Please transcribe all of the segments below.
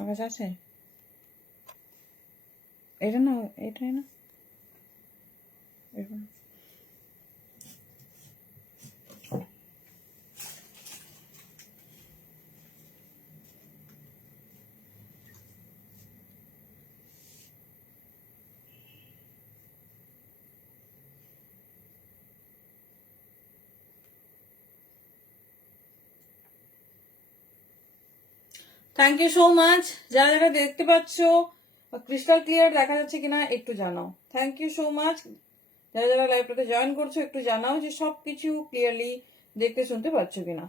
আওয়াজ আছে? এটা না, এটাই না, এটা না। Thank you so much. যারা যারা দেখতে পাচ্ছ ক্রিস্টাল ক্লিয়ার দেখা যাচ্ছে কিনা একটু জানাও। Thank you so much. যারা যারা লাইভটাতে জয়েন করছো একটু জানাও যে সবকিছু ক্লিয়ারলি দেখতে শুনতে পাচ্ছ কিনা।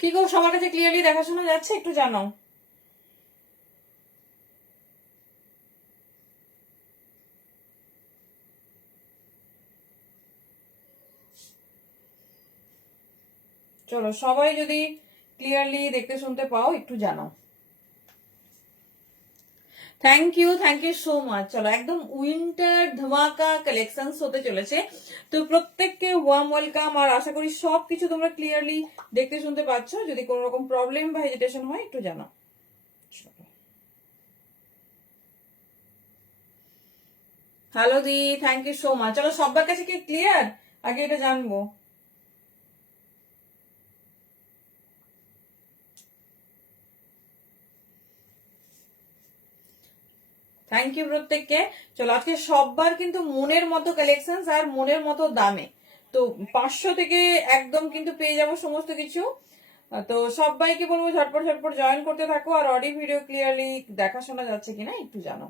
কি গো, সবার কাছে ক্লিয়ারলি দেখাশোনা যাচ্ছে? একটু জানাও। চলো, সবাই যদি ক্লিয়ারলি দেখতে শুনতে পাও একটু জানাও। Thank you so much. চলো, একদম উইন্টার ধামাকা কালেকশনস হতে চলেছে, তো প্রত্যেককে ওয়ার্ম ওয়েলকাম। আর আশা করি সবকিছু তোমরা ক্লিয়ারলি দেখতে শুনতে পাচ্ছ। যদি কোনো রকম প্রবলেম বা হেজিটেশন হয় একটু জানাও। হ্যালো দি, থ্যাংক ইউ সো মাচ। চলো, সবার কাছে কি ক্লিয়ার আগে এটা জানবো। থ্যাংক ইউ প্রত্যেককে। চলো, আজকে সববার কিন্তু মনের মতো কালেকশন আর মনের মতো দামে, তো 500 থেকে একদম কিন্তু পেয়ে যাবো সমস্ত কিছু। তো সবাইকে বলবো ঝটপট ঝটপট জয়েন করতে থাকো। আর অডি ভিডিও ক্লিয়ারলি দেখাশোনা যাচ্ছে কিনা একটু জানো।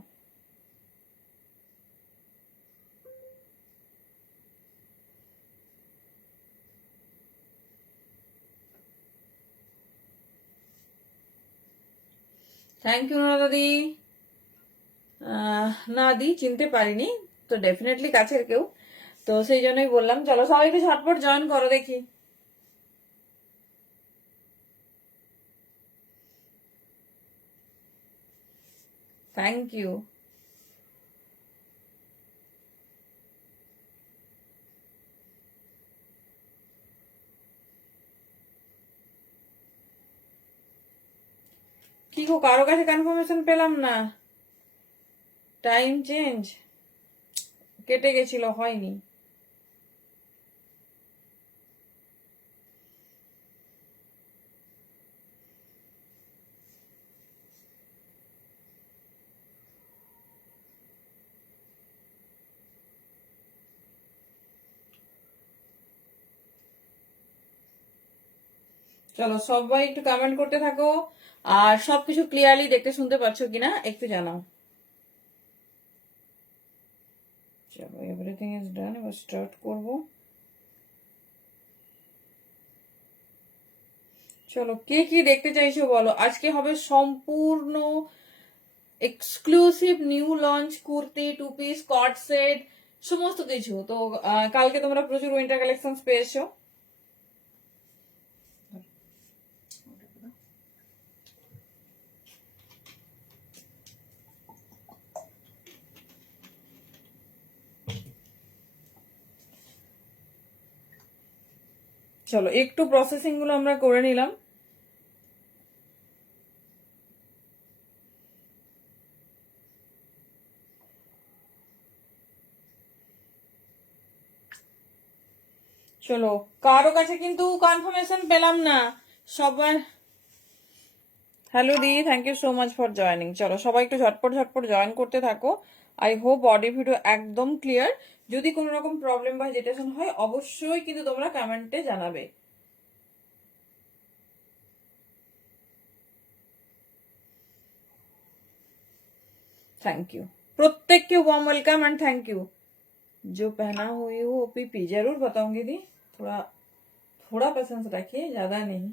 থ্যাংক ইউ দাদি। না দি, চিনতে পারিনি তো, ডেফিনেটলি কাছের কেউ, তো সেই জন্যই বললাম। চলো, সবাই একটু ঝটপট জয়েন করো দেখি। Thank you. কি গো, কারো কাছে কনফার্মেশন পেলাম না। টাইম চেঞ্জ কেটে গেছিল, হয়নি। চলো, সবাই একটু কমেন্ট করতে থাকো আর সবকিছু ক্লিয়ারলি দেখতে শুনতে পাচ্ছ কিনা একটু জানাও। চলো, এভরিথিং ইজ ডান, এবার স্টার্ট করব। চলো, কে কি দেখতে চাইছো বলো। আজকে হবে সম্পূর্ণ exclusive new launch kurti, two piece, cord set, সমস্ত কিছু। তো কালকে তোমরা প্রচুর উইন্টার কালেকশন পেয়েছো। চলো, একটু প্রসেসিং গুলো আমরা করে নিলাম। চলো, কারো কাছে কিন্তু কনফার্মেশন পেলাম না সবার। হ্যালো দি, thank you so much for joining. চলো, সবাই একটু ঝটপট ঝটপট জয়েন করতে থাকো। আই হোপ অডিও ভিডিও একদম ক্লিয়ার। যদি কোনো রকম প্রবলেম বা হেজিটেশন হয় অবশ্যই কিন্তু তোমরা কমেন্টে জানাবে। थैंक यू प्रत्येक के warm welcome and thank you. जो पहना हुई हो पीपी जरूर बताऊंगी दी, थोड़ा थोड़ा पेशेंस रखिए, ज्यादा नहीं।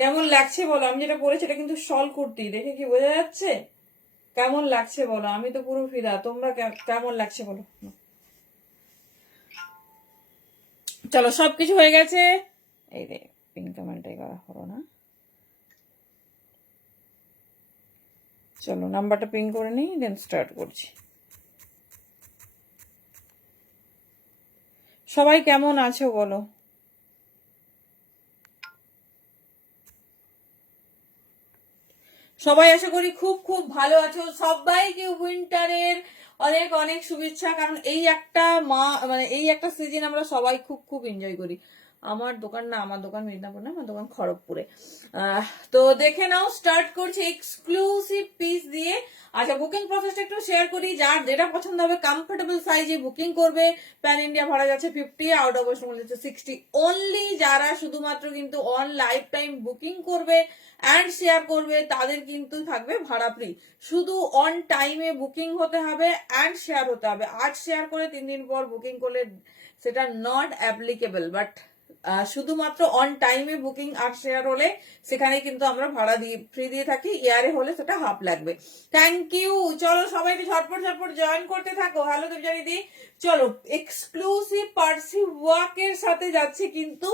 কেমন লাগছে বলো। আমি যেটা পরেছি এটা কিন্তু শল কুর্তি, দেখে কি বোঝা যাচ্ছে? কেমন লাগছে বলো, আমি তো পুরো ফিদা। তোমরা কেমন লাগছে বলো। চলো, সবকিছু হয়ে গেছে। এই রে, পিন কমেন্টে করা হলো না। চলো নাম্বারটা পিন করে নিই, দেন স্টার্ট করছি। সবাই কেমন আছো বলো? সবাই আশা করি খুব খুব ভালো আছো। সবাইকে উইন্টারের অনেক অনেক শুভেচ্ছা, কারণ এই একটা মানে এই একটা সিজন আমরা সবাই খুব খুব এনজয় করি। আমার দোকান না, আমার দোকান মেদিনীপুর না, আমার দোকান খড়গপুরে। তো দেখে নাও, স্টার্ট করছি এক্সক্লুসিভ পিস দিয়ে। আচ্ছা, বুকিং প্রসেসটা একটু শেয়ার করি। যার যেটা পছন্দ হবে কমফোর্টেবল সাইজে বুকিং করবে। প্যান ইন্ডিয়া ভাড়া যাচ্ছে 50, আউট অফ ওয়েস্ট বেঙ্গল যাচ্ছে 60 অনলি। যারা শুধুমাত্র কিন্তু অন লাইফ টাইম বুকিং করবে অ্যান্ড শেয়ার করবে তাদের কিন্তু থাকবে ভাড়া ফ্রি। শুধু অন টাইমে বুকিং হতে হবে অ্যান্ড শেয়ার হতে হবে। আজ শেয়ার করে 3 দিন পর বুকিং করলে সেটা নট অ্যাপ্লিকেবল, বাট শুধুমাত্র অন টাইমে বুকিং আর শেয়ার হলে সেখানে কিন্তু আমরা ভাড়া দিয়ে ফ্রি দিয়ে থাকি। ইয়ারে হলে সেটা হাফ লাগবে। Thank you. চলো সবাইকে ঝটপট ঝটপট জয়েন করতে থাকো। হ্যালো দেবজানি দি। চলো, এক্সক্লুসিভ পার্সি ওয়ার্কের সাথে যাচ্ছে কিন্তু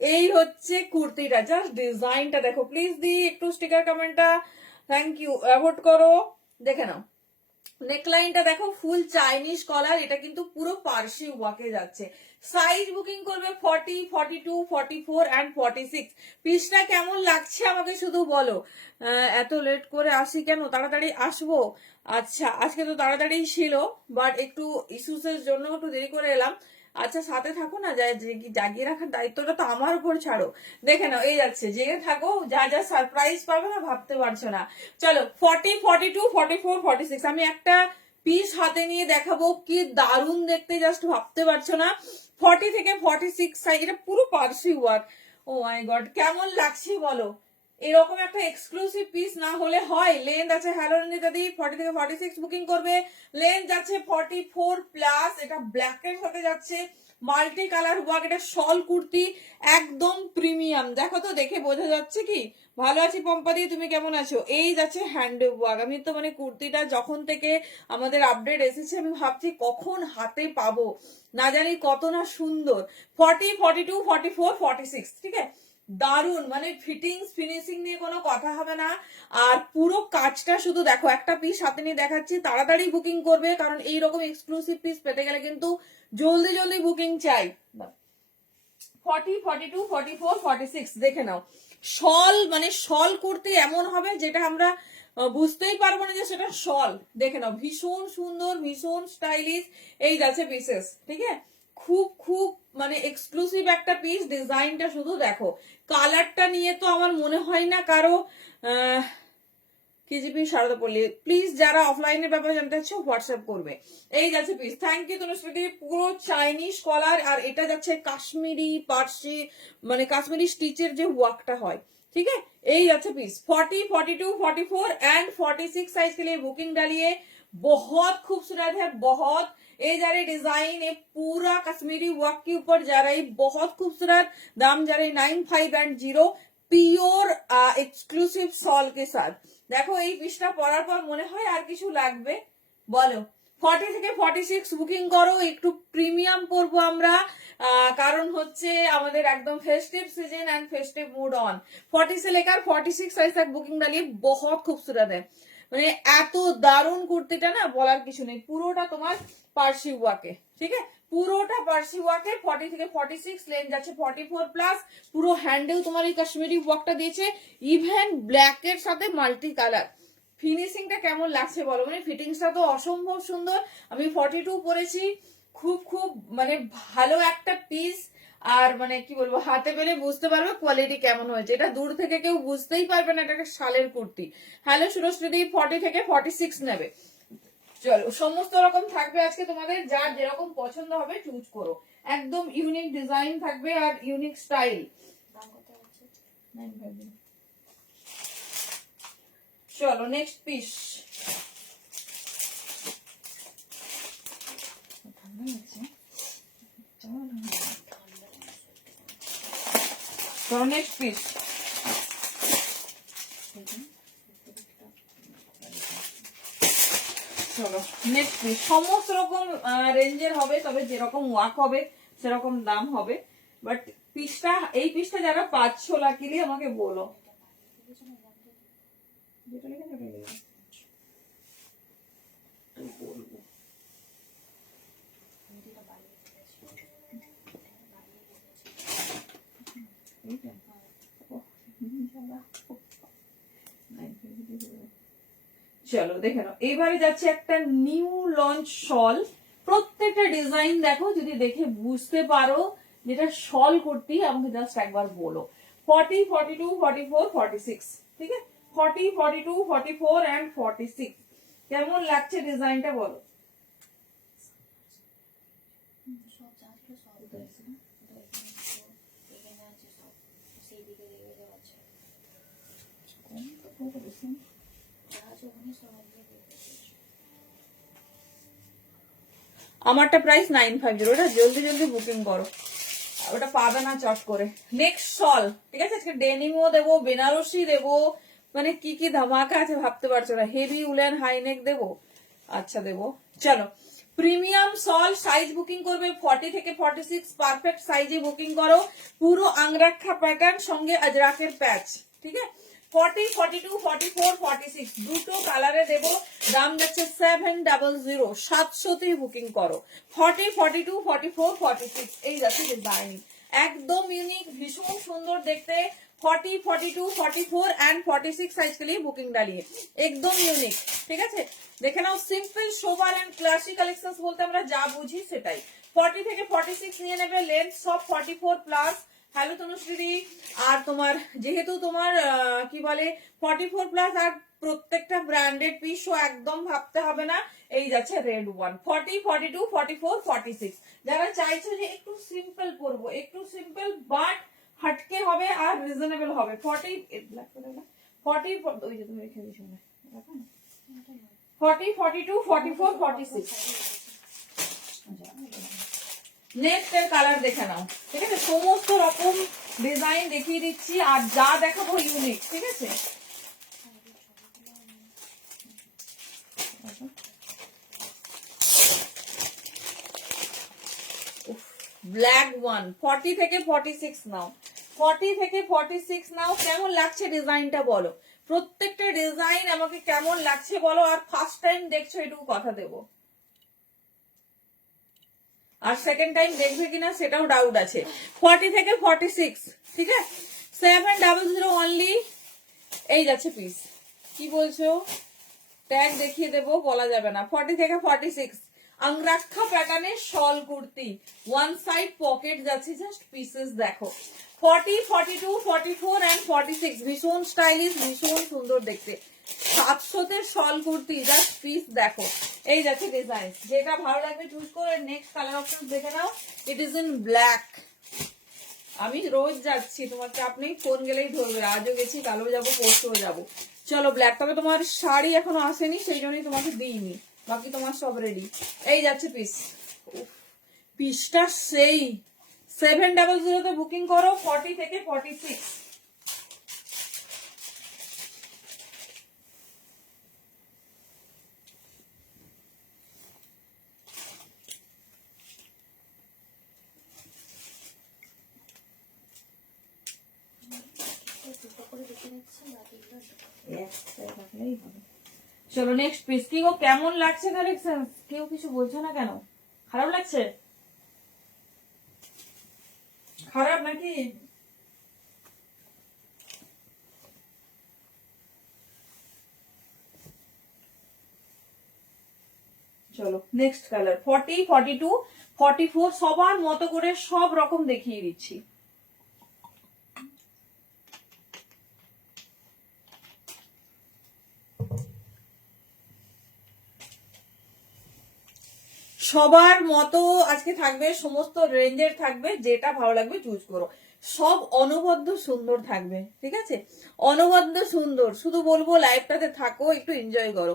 এই হচ্ছে কুর্তিটা। জাস্ট ডিজাইনটা দেখো প্লিজ দি, একটু স্টিকার কমেন্টটা থ্যাংক ইউ অ্যাভয়েড করো। দেখে নাও নেকলাইনটা দেখো, ফুল চাইনিজ কলার। এটা কিন্তু পুরো পার্সি ওয়াকে যাচ্ছে। সাইজ বুকিং করবে 40, 42, 44 অ্যান্ড 46। পিসটা কেমন লাগছে আমাকে শুধু বলো। এত লেট করে আসি কেন? তাড়াতাড়ি আসবো। আচ্ছা, আজকে তো তাড়াতাড়ি ছিল, বাট একটু ইস্যুসের জন্য একটু দেরি করে এলাম। আচ্ছা, সাথে থাকো না, জাগিয়ে রাখার দায়িত্বটা তো আমার উপর ছাড়ো। দেখে নাও, এই যাচ্ছে, জেগে থাকো, যা যা সারপ্রাইজ পাবে না ভাবতে পারছো না। চলো 40, 42, 44, 46। আমি একটা পিস হাতে নিয়ে দেখাবো, কি দারুণ দেখতে, জাস্ট ভাবতে পারছো না। 40 থেকে 46 সাইজ, এটা পুরো পার্সি ওয়ার্ক। ও মাই গড, কেমন লাগছে বলো? এরকম একটা এক্সক্লুসিভ পিস না হলে হয়। লেন্থ আছে, হ্যালো রঞ্জিতা দি, 40 থেকে 46 বুকিং করবে। লেন্থ আছে 44 প্লাস। এটা ব্ল্যাক এর সাথে যাচ্ছে, মাল্টি কালার ওয়ার্ক। এটা শল কুর্তি, একদম প্রিমিয়াম। দেখো তো, দেখে বোঝা যাচ্ছে কি? ভালো আছি পম্পা দি, তুমি কেমন আছো? এই যাচ্ছে হ্যান্ড ওয়ার্ক। আমি তো মানে কুর্তিটা যখন থেকে আমাদের আপডেট এসেছে আমি ভাবছি কখন হাতে পাবো, না জানি কত না সুন্দর। 40, 42, 44, 46, ঠিক আছে। দারুন, মানে ফিটিংস ফিনিশিং নিয়ে কোনো কথা হবে না। আর পুরো কাজটা শুধু দেখো, একটা পিস হাতে নিয়ে দেখাচ্ছি, তাড়াতাড়ি বুকিং করবে, কারণ এইরকম এক্সক্লুসিভ পিস পেতে গেলে কিন্তু জলদি জলদি বুকিং চাই। 40, 42, 44, 46 দেখে নাও। শল, মানে শল কুর্তি এমন হবে যেটা আমরা বুঝতেই পারবো না যে সেটা শল। দেখে নাও, ভীষণ সুন্দর, ভীষণ স্টাইলিশ। এই যাচ্ছে পিসেস, ঠিক আছে। খুব খুব মানে এক্সক্লুসিভ একটা পিস। ডিজাইনটা শুধু দেখো, কালারটা নিয়ে তো আমার মনে হয় না কারো কেজিপি সারদা পল্লী। প্লিজ যারা অফলাইনের ব্যাপারে জানতে চাচ্ছ হোয়াটসঅ্যাপ করবে। এই যাচ্ছে পিস। Thank you Tanushree. পুরো চাইনিজ কলার, আর এটা যাচ্ছে কাশ্মীরি পার্সি, মানে কাশ্মীরি স্টিচের যে ওয়ার্কটা হয়, ठीक है। এই যাচ্ছে পিস। 40, 42, 44 एंड 46 साइज के लिए बुकिंग डालिए। बहुत खूबसूरत है, बहुत। ये जा रही डिजाइन, ये पूरा कश्मीरी वर्क के ऊपर जा रही, बहुत खूबसूरत। दाम जा रही 9510, পিওর এক্সক্লুসিভ সল কে সাথ। দেখো এই পিসটা পরার পর মনে হয় আর কিছু লাগবে বলো? 40 থেকে 46 বুকিং করো, একটু প্রিমিয়াম পরবো আমরা, কারণ হচ্ছে আমাদের একদম festive season and festive mood on. 40 से लेकर 46 साइज तक बुकिंग डालिए। बहुत खूबसूरत है, মানে এত দারুণ কুর্তিটা না বলার কিছু নেই। পুরোটা তোমার পার্সি ওয়াকে, ঠিক আছে, পুরোটা পার্সি ওয়াকে। 40 থেকে 46, লেন্থ যাচ্ছে 44 প্লাস। পুরো হ্যান্ডেও তোমার এই কাশ্মীরি ওয়ার্কটা দিয়েছে, ইভেন ব্ল্যাক এর সাথে মাল্টি কালার। ফিনিশিংটা কেমন লাগছে বলো? মানে ফিটিংসটা তো অসম্ভব সুন্দর। আমি 42 পরেছি, খুব খুব মানে ভালো একটা পিস। আর মানে কি বলবো, হাতে পেলে বুঝতে পারবে কোয়ালিটি কেমন হয়েছে। এটা দূর থেকে কেউ বুঝতেই পারবে না এটা একটা শালের কুর্তি। হ্যালো সুরশ্রী, 40 থেকে 46 নেবে। চলো, সমস্ত রকম থাকবে আজকে তোমাদের, যার যেরকম পছন্দ হবে চুজ করো। একদম ইউনিক ডিজাইন থাকবে আর ইউনিক স্টাইল। চলো নেক্সট পিস। চলো নেক্সট পিস। চলো নেক্সট পিস। সমস্ত রকম রেঞ্জের হবে, তবে যেরকম ওয়ার্ক হবে সেরকম দাম হবে। বাট পিসটা, এই পিসটা যারা পাচ্ছ লাকিলি আমাকে বলো। চলো দেখে নাও, এবারে যাচ্ছে একটা নিউ লঞ্চ শল। প্রত্যেকটা ডিজাইন দেখো, যদি দেখে বুঝতে পারো যেটা শল করতে, আমাকে জাস্ট একবার বলো। 40, 42, 44, 46, ঠিক আছে? 40, 42, 44 and 46 কেমন লাগছে ডিজাইনটা বলো। আমারটা প্রাইস 950, ওটা জলদি জলদি বুকিং করো, ওটা পাবে না চট করে। নেক্সট শল, ঠিক আছে? আজকে ডেনিমও দেবো, বেনারসি দেবো, মানে কি কি ধামাকা আছে ভাবতে পারছো না। হেভি উলেন হাইনেক দেবো, আচ্ছা দেবো। চলো, প্রিমিয়াম শল, সাইজ বুকিং করবে 40 থেকে 46, পারফেক্ট সাইজে বুকিং করো। পুরো আংরাক্ষা প্যাটার্ন, সঙ্গে আজরাকের প্যাচ, ঠিক আছে? 40, 42, 44, 46 দুটো কালারে দেবো। দাম যাচ্ছে 700, 700তেই বুকিং করো। 40, 42, 44, 46 এই যাচ্ছে ডিজাইনিং, একদম ইউনিক, ভীষণ সুন্দর দেখতে। 40, 42, 44 एंड 46 साइज के लिए बुकिंग डालिए, एकदम यूनिक, ঠিক আছে? দেখে নাও, simple sober and classic collections বলতে আমরা যা বুঝি সেটাই। 40 থেকে 46 নিয়ে নেবে, লেন্থ সব 44 প্লাস। হ্যালো তনুশ্রী, আর তোমার যেহেতু তোমার কি বলে 44 প্লাস, আর প্রত্যেকটা ব্র্যান্ডেড পিসও একদম ভাবতে হবে না। এই যাচ্ছে রেড ওয়ান, 40, 42, 44, 46 যারা চাইছো যে একটু সিম্পল পরবো, একটু সিম্পল বাট हटके হবে আর রিজনেবল হবে। 40 ব্ল্যাক করে না, 40 ওই যে তুমি রেখে দিছো না, 40, 42, 44, 46 নেক্সট এর কালার দেখে নাও, ঠিক আছে? সমস্ত রকম ডিজাইন দেখিয়ে দিচ্ছি, আর যা দেখাবো ইউনিক, ঠিক আছে? ব্ল্যাক ওয়ান, 40 থেকে 46 নাও, 40 থেকে 46 নাও। কেমন লাগছে ডিজাইনটা বলো, প্রত্যেকটা ডিজাইন আমাকে কেমন লাগছে বলো। আর ফার্স্ট টাইম দেখছো এটুকু কথা দেবো, আর সেকেন্ড টাইম দেখবে কিনা সেটাও ডাউট আছে। 40 থেকে 46, ঠিক আছে? 700 অনলি, এই যাচ্ছে পিস। কি বলছো? ট্যাগ দেখিয়ে দেবো, বলা যাবে না। 40 থেকে 46 angrakha pattern shawl kurti, one side pocket जाच्छे, जस्ट पीसेस देखो। 40, 42, 44 एंड 46 भीषण स्टाइलिश, भीषण सुंदर देखते। 700 शॉल कुर्ती, जस्ट पिस देखो। এই যাচ্ছে ডিজাইন, যেটা ভালো লাগবে চুজ করে নেক্সট কালার অপশন দেখে নাও। It is in black. আমি রোজ যাচ্ছি, তোমার চাপ নেই, ফোন গেলেই ধরবে। আজও গেছি, কালো যাবো, পরশুও যাবো। চলো ব্ল্যাক, তবে তোমার শাড়ি এখনো আসেনি, সেই জন্যই তোমাকে দিইনি, বাকি তোমার সব রেডি। এই যাচ্ছে পিস, পিসটা সেই 700 বুকিং করো, 40 থেকে 46। চলো নেক্সট পিস। কি গো কেমন লাগছে কালেকশন? কেউ কিছু বলছো না কেন? খারাপ লাগছে? খারাপ নাকি? চলো নেক্সট কালার, 40, 42, 44 সবার মতো করে সব রকম দেখিয়ে দিচ্ছি। সবার মতো আজকে থাকবে, সমস্ত রেঞ্জের থাকবে, যেটা ভালো লাগবে চুজ করো। সব অনবদ্য সুন্দর থাকবে, ঠিক আছে? অনবদ্য সুন্দর, শুধু বলবো লাইভটাতে থাকো, একটু এনজয় করো।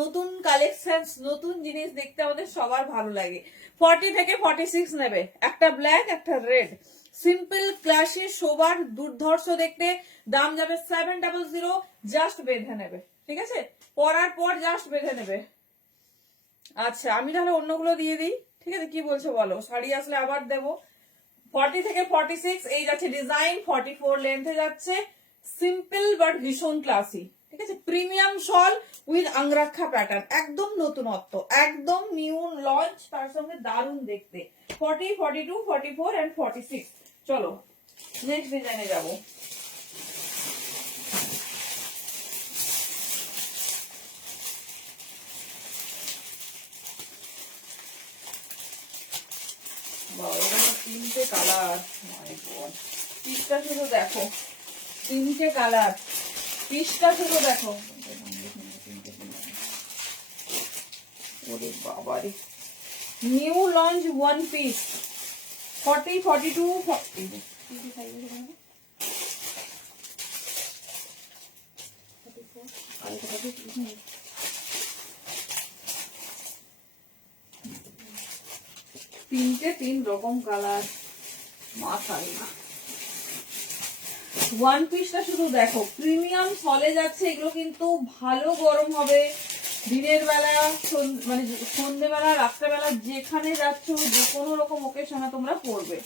নতুন কালেকশন, নতুন জিনিস দেখতে আমাদের সবার ভালো লাগে। 40 থেকে 46 নেবে, একটা ব্ল্যাক, একটা রেড, সিম্পল ক্লাসি সোবার দুর্ধর্ষ দেখতে। দাম যাবে 700, জাস্ট বেঁধে নেবে, ঠিক আছে? পরার পর জাস্ট বেঁধে নেবে। আচ্ছা আমি তাহলে অন্যগুলো দিয়ে দিই, ঠিক আছে? কি বলছো বলো, শাড়ি আসলে আবার দেবো। 40 থেকে 46 এই যাচ্ছে ডিজাইন, 44 লেন্থে যাচ্ছে, সিম্পল বাট ভীষণ ক্লাসি, ঠিক আছে? Premium shall with angrakha pattern, একদম নতুনত্ব, একদম নিউ লঞ্চ, তার সঙ্গে দারুণ দেখতে। 40, 42, 44 এন্ড 46। চলো নেক্সট ডিজাইনে যাবো। তিনটে কালার, পিসটা শুধু দেখো, তিনটে কালার, পিসটা শুধু দেখো। ওরে বাবারে, নিউ লঞ্চ ওয়ান পিস 40, 42, 40 তিনটে তিন রকম কালার, মাথায় না। ওয়ান পিসটা শুধু দেখো, প্রিমিয়াম সলে যাচ্ছে। এগুলো কিন্তু ভালো গরম হবে দিনের বেলা, মানে সন্ধ্যেবেলা, রাত্রেবেলা, যেখানে যাচ্ছ, যে কোনো রকম ওকেশনে তোমরা পরবে।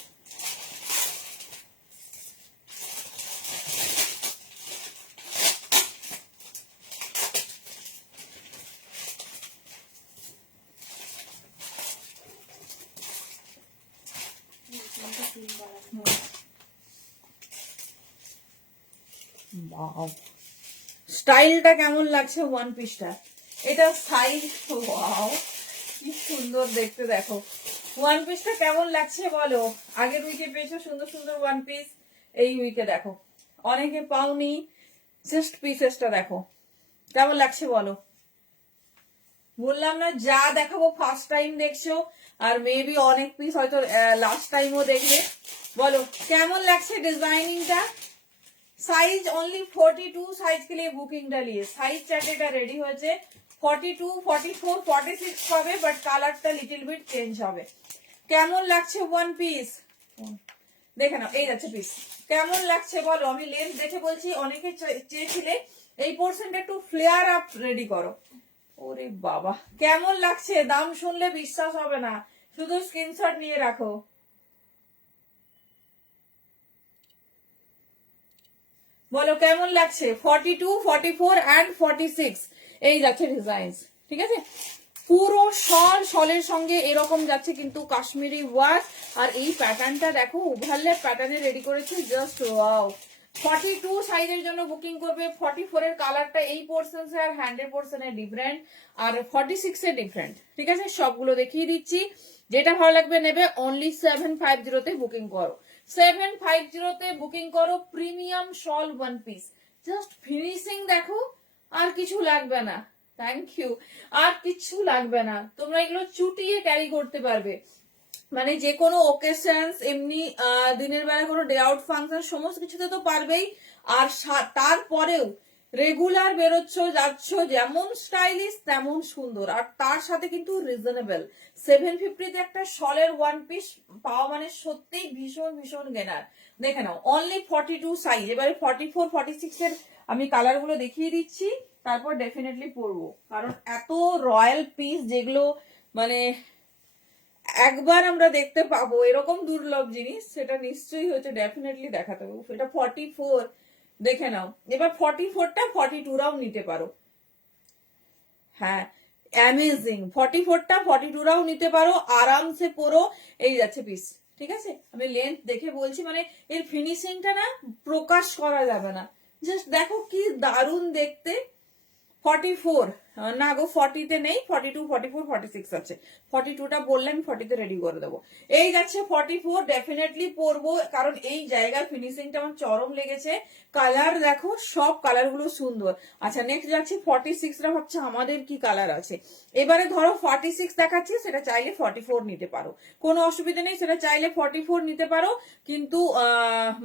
স্টাইলটা কেমন লাগছে ওয়ান পিসটা? এটা সাইজ, ওয়াও কি সুন্দর দেখতে। দেখো ওয়ান পিসটা কেমন লাগছে বলো। আগের উইকে পেয়েছো সুন্দর সুন্দর ওয়ান পিস, এই উইকে দেখো অনেকে পাওনি। জাস্ট পিসেসটা দেখো কেমন লাগছে বলো। বললাম না, যা দেখাবো ফার্স্ট টাইম দেখছো, আর মেবি অনেক পিস হয়তো লাস্ট টাইমও দেখবে। বলো কেমন লাগছে ডিজাইনিংটা। साइज ओनली 42 साइज के लिए बुकिंग डालिए। साइज चार्ट এটা রেডি হয়েছে 42, 44, 46 পাবে, বাট কালারটা লিটল বিট চেঞ্জ হবে। কেমন লাগছে ওয়ান পিস দেখে নাও। এই যাচ্ছে পিস, কেমন লাগছে বলো। আমি লেন্থ দেখে বলছি, অনেকে চেয়েছিলে এই পোরশনটা একটু ফ্লেয়ার আপ রেডি করো। ওরে বাবা কেমন লাগছে, দাম শুনলে বিশ্বাস হবে না, শুধু স্ক্রিনশট নিয়ে রাখো। বলো কেমন লাগছে। 42, 44 এন্ড 46 এই যাচ্ছে ডিজাইন, ঠিক আছে। পুরো শলের সঙ্গে এরকম যাচ্ছে কিন্তু কাশ্মীরি ওয়ার্ক। আর এই প্যাটার্নটা দেখো, ওভারল্যাপ প্যাটার্নে রেডি করেছে, জাস্ট ওয়াও। 42 সাইজের জন্য বুকিং করবে। 44 এর কালারটা এই পোর্শন আর হ্যান্ডের পোর্শনে ডিফারেন্ট, আর 46 এ ডিফারেন্ট, ঠিক আছে। সবগুলো দেখিয়ে দিচ্ছি, যেটা ভালো লাগবে নেবে। অনলি 750 তে বুকিং করো, 750 তে বুকিং করো। প্রিমিয়াম শল ওয়ান পিস, জাস্ট ফিনিশিং দেখো, আর কিছু লাগবে না। Thank you. আর কিছু লাগবে না, তোমরা এগুলো চুটিয়ে ক্যারি করতে পারবে। মানে যে কোনো ওকেশনস, এমনি দিনের বেলা কোনো ডে আউট ফাংশন, সমস্ত কিছুতে তো পারবেই। আর তারপরেও রেগুলার বেরোচ্ছ, যাচ্ছ, যেমন স্টাইলিশ তেমন সুন্দর, আর তার সাথে কিন্তু রিজনেবল। 750 তে একটা শলের ওয়ান পিস পাওয়া মানে সত্যিই ভীষণ ভীষণ গেনার। দেখে নাও অনলি 42 সাইজ। এবারে 44, 46 এর আমি কালার গুলো দেখিয়ে দিচ্ছি, তারপর ডেফিনেটলি পরবো। কারণ এত রয়্যাল পিস, যেগুলো মানে একবার আমরা দেখতে পাবো, এরকম দুর্লভ জিনিস, সেটা নিশ্চয়ই হচ্ছে, ডেফিনেটলি দেখাতে হবে। এটা 44 দেখে নাও। এবার 44টা 42রাও নিতে পারো। হ্যাঁ অ্যামেজিং, 44টা 42রাও নিতে পারো, আরামসে পরো। এই যাচ্ছে পিস, ঠিক আছে। আমি লেন্থ দেখে বলছি, মানে এর ফিনিশিংটা না প্রকাশ করা যাবে না। জাস্ট দেখো কি দারুণ দেখতে। 44 না গো, 40 তে নেই, 42, 44, 46 আছে। 42টা বললেন, 40 তে রেডি করে দেবো। এই যাচ্ছে 44, ডেফিনেটলি পরবো, কারণ এই জায়গার ফিনিশিংটা আমার চরম লেগেছে। কালার দেখো, সব কালার গুলো সুন্দর। আচ্ছা নেক্সট যাচ্ছে 46টা, ভাবছে আমাদের কি কালার আছে। এবারে ধরো 46 দেখাচ্ছি, সেটা চাইলে 44 নিতে পারো, কোনো অসুবিধা নেই। সেটা চাইলে 44 নিতে পারো, কিন্তু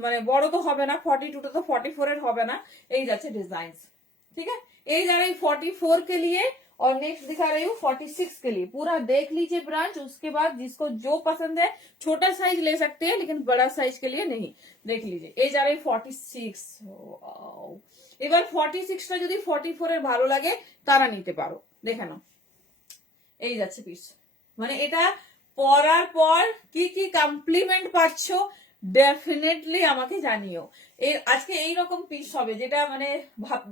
মানে বড় তো হবে না, 42টা তো 44 এর হবে না। এই যাচ্ছে ডিজাইন, ठीक है। ये जा रही 44 के लिए, और नेक्स्ट दिखा रही हूँ 46 के लिए। पूरा देख लीजिए ब्रांच, उसके बाद जिसको जो पसंद है छोटा साइज ले सकते हैं, लेकिन बड़ा साइज के लिए नहीं। देख लीजिए ये जा रही 46। এবার 46টা যদি 44 এর ভালো লাগে তারা নিতে পারো। দেখে নাও এই যাচ্ছে পিস। মানে এটা পরার পর কি কি কমপ্লিমেন্ট পাচ্ছ ডেফিনেটলি আমাকে জানিও। এর আজকে এইরকম পিস হবে যেটা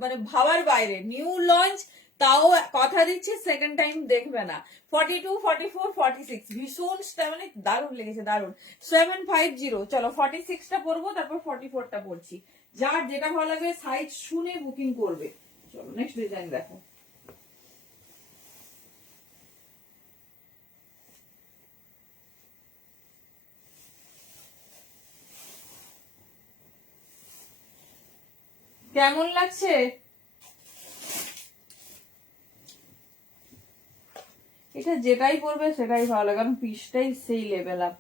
মানে ভাবার বাইরে। নিউ লঞ্চ, তাও কথা দিচ্ছি সেকেন্ড টাইম দেখবে না। 42, 44, 46 ভীষণ মানে দারুণ লেগেছে, দারুণ। 750, চলো 46টা পরবো, তারপর 44টা পরছি। যার যেটা ভালো লাগে সাইজ শুনে বুকিং করবে। চলো নেক্সট ডিজাইন দেখো। কেমন লাগছে? এটা যেটাই পরবে সেটাই ভালো লাগে, কারণ পিসটাই সেই লেভেল আপ,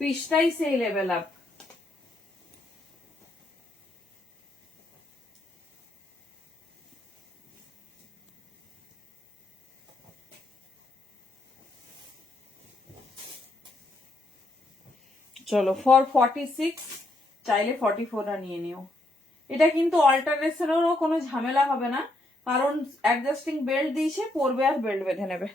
পিসটাই সেই লেভেল আপ। চলো ফর 46, চাইলে 44 নিয়ে নিও। এটা কিন্তু অল্টারনেশনেরও কোনো ঝামেলা হবে না, কারণ অ্যাডজাস্টিং বেল্ট দিয়েছে, পরবে আর বেল্ট বেঁধে নেবে।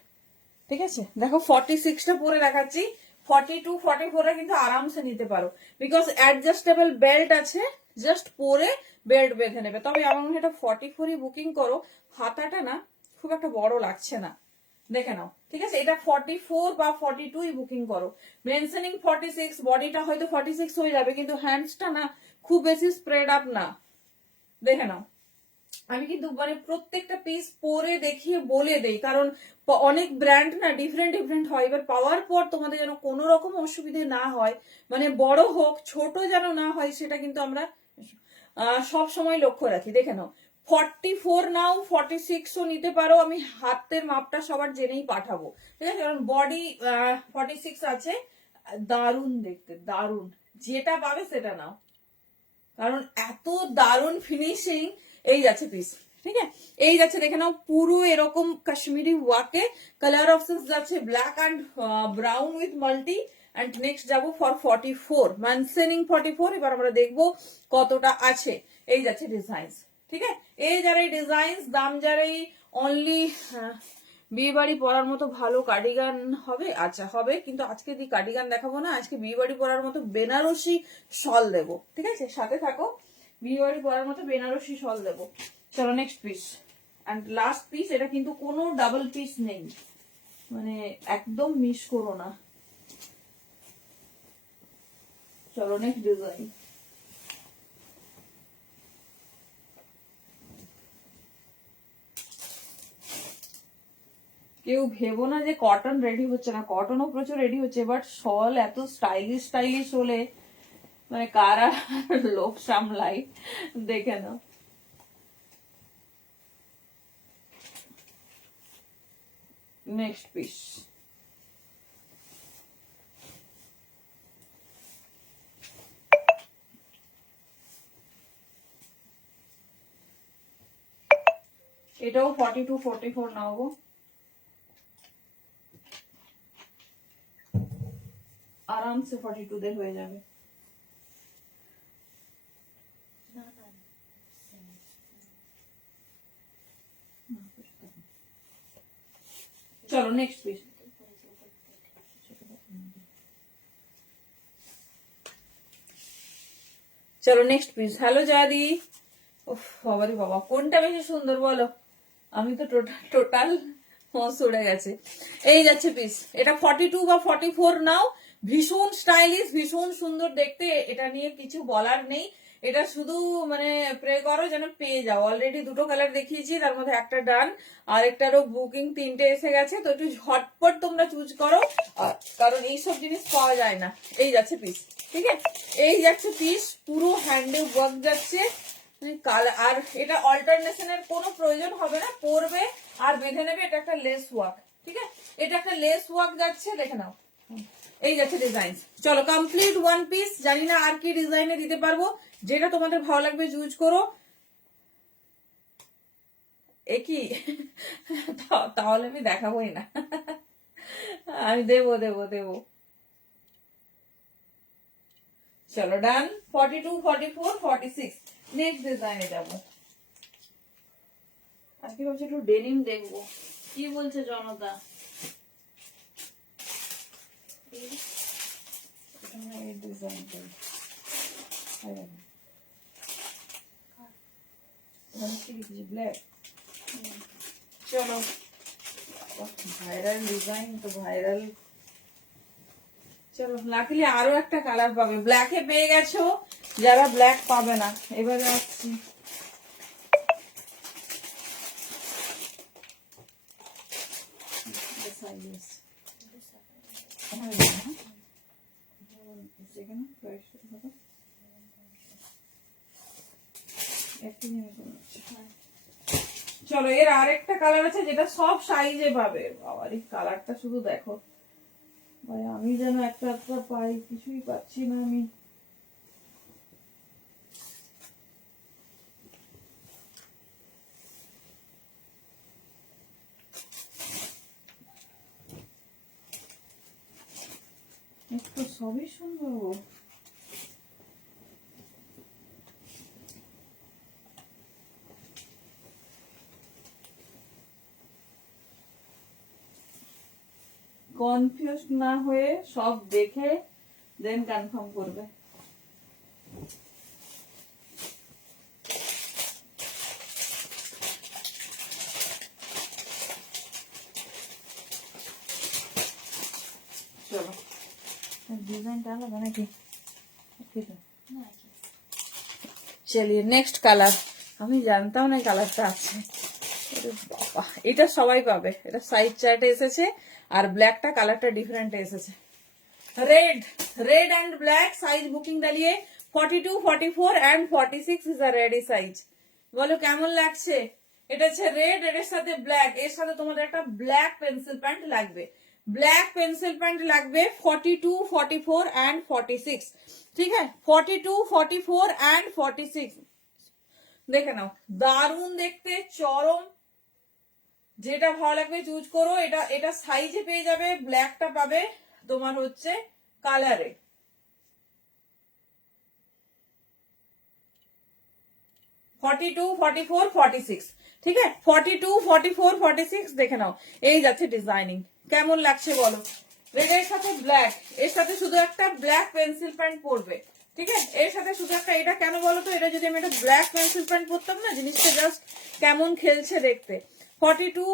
ঠিক আছে, দেখো 46টা পরে দেখাচ্ছি। 42, 44 কিন্তু আরামসে নিতে পারো, বিকজ অ্যাডজাস্টেবল বেল্ট আছে, জাস্ট পরে বেল্ট বেঁধে নেবে। তবে আমার মনে হয় এটা 44ই বুকিং করো, হাতাটা না খুব একটা বড় লাগছে না, দেখে নাও। ঠিক আছে, এটা 44 বা 42 বুকিং করো। মেনশনিং 46, বডিটা হয়তো 46 হয়ে যাবে, কিন্তু হ্যান্ডসটা না খুব বেশি স্প্রেড আপ না, দেখে নাও। আমি কিন্তু মানে প্রত্যেকটা পিস পরে দেখিয়ে বলে দেই, কারণ অনেক ব্র্যান্ড না ডিফারেন্ট ডিফারেন্ট হয়। এবার পাওয়ার পর তোমাদের যেন কোনো রকম অসুবিধে না হয়, মানে বড় হোক ছোট যেন না হয়, সেটা কিন্তু আমরা সব সময় লক্ষ্য রাখি। দেখে নাও, 44 নাও, 46ও নিতে পারো। আমি হাতের মাপটা সবার জেনেই পাঠাবো, ঠিক আছে, কারণ বডি 46 আছে। দারুণ দেখতে, দারুণ, যেটা পাবে সেটা নাও, কারণ এত দারুণ ফিনিশিং। এই যাচ্ছে পিস, ঠিক আছে, এই যাচ্ছে, দেখে নাও, পুরো এরকম কাশ্মীরি ওয়ার্কে। কালার অপশনস যাচ্ছে black and brown with multi. And next যাবো ফর 44, মেনশনিং 44। এবার আমরা দেখবো কতটা আছে। এই যাচ্ছে ডিজাইনস, ঠিক আছে, এই যারা এই ডিজাইনস, দাম যারা এই অনলি বিয়ে বাড়ি পরার মতো ভালো কার্ডিগান হবে, আচ্ছা হবে, কিন্তু আজকে দি কার্ডিগান দেখাবো না, আজকে বিয়ে বাড়ি পরার মতো বেনারসি শল দেবো। ঠিক আছে, সাথে থাকো, বিয়ে বাড়ি পরার মতো বেনারসি শল দেবো। চলো next piece and last piece. এটা কিন্তু কোনো ডাবল পিস নেই, মানে একদম মিস করো না। চলো নেক্সট ডিজাইন। কেউ ভেবো না যে কটন রেডি হচ্ছে না, কটনও প্রচুর রেডি হচ্ছে, বাট শল এত স্টাইলিশ স্টাইলিশ হলে মানে কারা লোক সামলাই, দেখে নাও। নেক্সট পিস, এটাও 42, 44 নাও গো, আরামসে 42 দের হয়ে যাবে। চলো নেক্সট পিস। চলো নেক্সট পিস। হ্যালো জাদি, উফ বাবারি বাবা, কোনটা বেশি সুন্দর বলো? আমি তো টোটাল মস উড়ে গেছে। এই যাচ্ছে পিস, এটা 42 বা 44 নাও। ভীষণ স্টাইলিশ, ভীষণ সুন্দর দেখতে, এটা নিয়ে কিছু বলার নেই। এটা শুধু মানে প্রে করো যেন পেয়ে যাও। অলরেডি দুটো কালার দেখিয়েছি, তার মধ্যে একটা ডান, আর একটারও বুকিং 3টে এসে গেছে। তো একটু ঝটপট তোমরা চুজ করো, কারণ এইসব জিনিস পাওয়া যায় না। এই যাচ্ছে পিস, ঠিক আছে, এই যাচ্ছে পিস, পুরো হ্যান্ডে ওয়ার্ক যাচ্ছে। আর এটা অল্টারনেশনের কোনো প্রয়োজন হবে না, পরবে আর বেঁধে নেবে। এটা একটা লেস ওয়ার্ক, ঠিক আছে, এটা একটা লেস ওয়ার্ক যাচ্ছে, দেখে নাও। এই যাচ্ছে ডিজাইন। চলো কমপ্লিট ওয়ান পিস। জানি না আর কি ডিজাইনে দিতে পারবো, যেটা তোমাদের ভালো লাগবে চুজ করো। একই তাহলে আমি দেখাবোই না, আমি দেবো দেবো দেবো। চলো ডান, 42, 44, 46। নেক্সট ডিজাইনে যাবো। আজকে ভাবছি একটু ডেনিম দেখবো, কি বলছে জনতা। ব্ল্যাক, চলো ভাইরাল ডিজাইন তো ভাইরাল। চলো লাকিলি আরো একটা কালার পাবে, ব্ল্যাকে পেয়ে গেছো যারা ব্ল্যাক পাবে না। এবারে আসছি, একই জিনিস মনে হচ্ছে। চলো এর আরেকটা কালার আছে যেটা সব সাইজে পাবে। বাবার এই কালারটা শুধু দেখো ভাই, আমি যেন একটা একটা পাই, কিছুই পাচ্ছি না আমি। একটু সবই সুন্দর। কনফিউজ না হয়ে সব দেখে দেন কনফার্ম করবে। চলো ডিজাইনটা আলাদা নাকি? চলিয়ে নেক্সট কালার। আমি জানতাম না কালারটা আছে। বাবা, এটা সবাই পাবে, এটা সাইজ চার্টে এসেছে আর ব্ল্যাকটা কালারটা ডিফারেন্ট এসেছে। Red, red and black size booking ডালিয়ে 42, 44 and 46 is a ready size. বলো কেমন লাগছে? এটা হচ্ছে রেড, এর সাথে ব্ল্যাক, এর সাথে তোমাদের একটা ব্ল্যাক পেন্সিল প্যান্ট লাগবে। ব্ল্যাক পেন্সিল প্যান্ট লাগবে 42, 44 এন্ড 46। ঠিক আছে, 42, 44 এন্ড 46 দেখে নাও। দারুণ দেখতে, চরম। যেটা ভালো লাগবে চুজ করো। এটা এটা সাইজে পেয়ে যাবে, ব্ল্যাকটা পাবে তোমার হচ্ছে কালারে। ফর্টি টু, 44, 46, ঠিক আছে। 42, 44, 46 দেখে নাও। এই যাচ্ছে ডিজাইনিং। কেমন লাগছে বলো? রেডের সাথে ব্ল্যাক, এর সাথে শুধু একটা ব্ল্যাক পেন্সিল প্যান্ট পরবে। ঠিক আছে, এর সাথে শুধু একটা। এটা কেন বলো তো? এটা যদি আমি একটা ব্ল্যাক পেন্সিল প্যান্ট পরতাম না, জিনিসটা জাস্ট কেমন খেলছে দেখতে। 42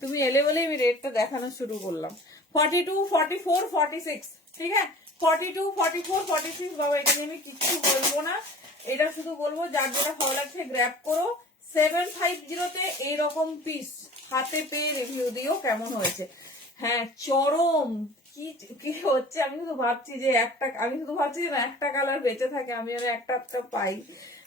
তুমি এলে বলে আমি রেটটা দেখানো শুরু করলাম। 42, 44, 46, ঠিক আছে। 42, 44, 46 বাবা, এটা নিয়ে আমি কিচ্ছু বলবো না। এটা শুধু বলবো যার যেটা ভালো লাগছে গ্র্যাব করো। 750 তে এইরকম পিস হাতে পেয়ে রিভিউ দিও কেমন হয়েছে। হ্যাঁ চরম। কি কি হচ্ছে? আমি শুধু ভাবছি যে না একটা কালার বেঁচে থাকে, আমি আর একটা একটা পাই।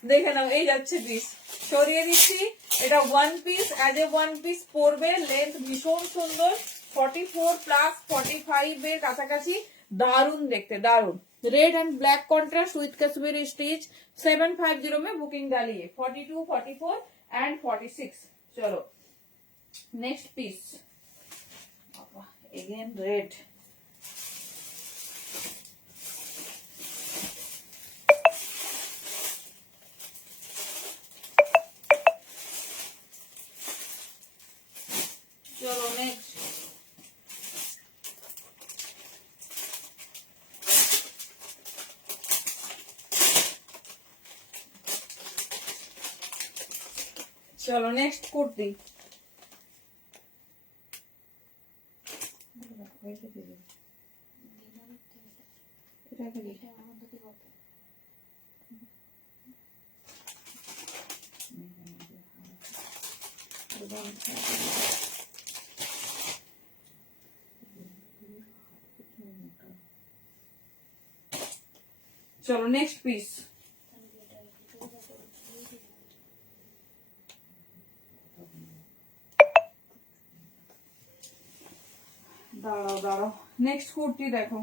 দেখে নাও, এই যাচ্ছে পিস, সরিয়ে দিচ্ছি। এটা one piece, as a one piece পরবে। লেন্থ ভীষণ সুন্দর, 44 প্লাস 45 এর কাছাকাছি। দারুণ দেখতে, দারুণ। Red and black contrast with Kashmiri stitch 750 में बुकिंग डालिए। 42, 44 एंड 46। चलो नेक्स्ट पीस, अगेन रेड। चलो नेक्स्ट, चलो नेक्स्ट कुर्ती। चलो नेक्स्ट पीस, दाঁড়াও দাঁড়াও। নেক্সট কুর্তি দেখো।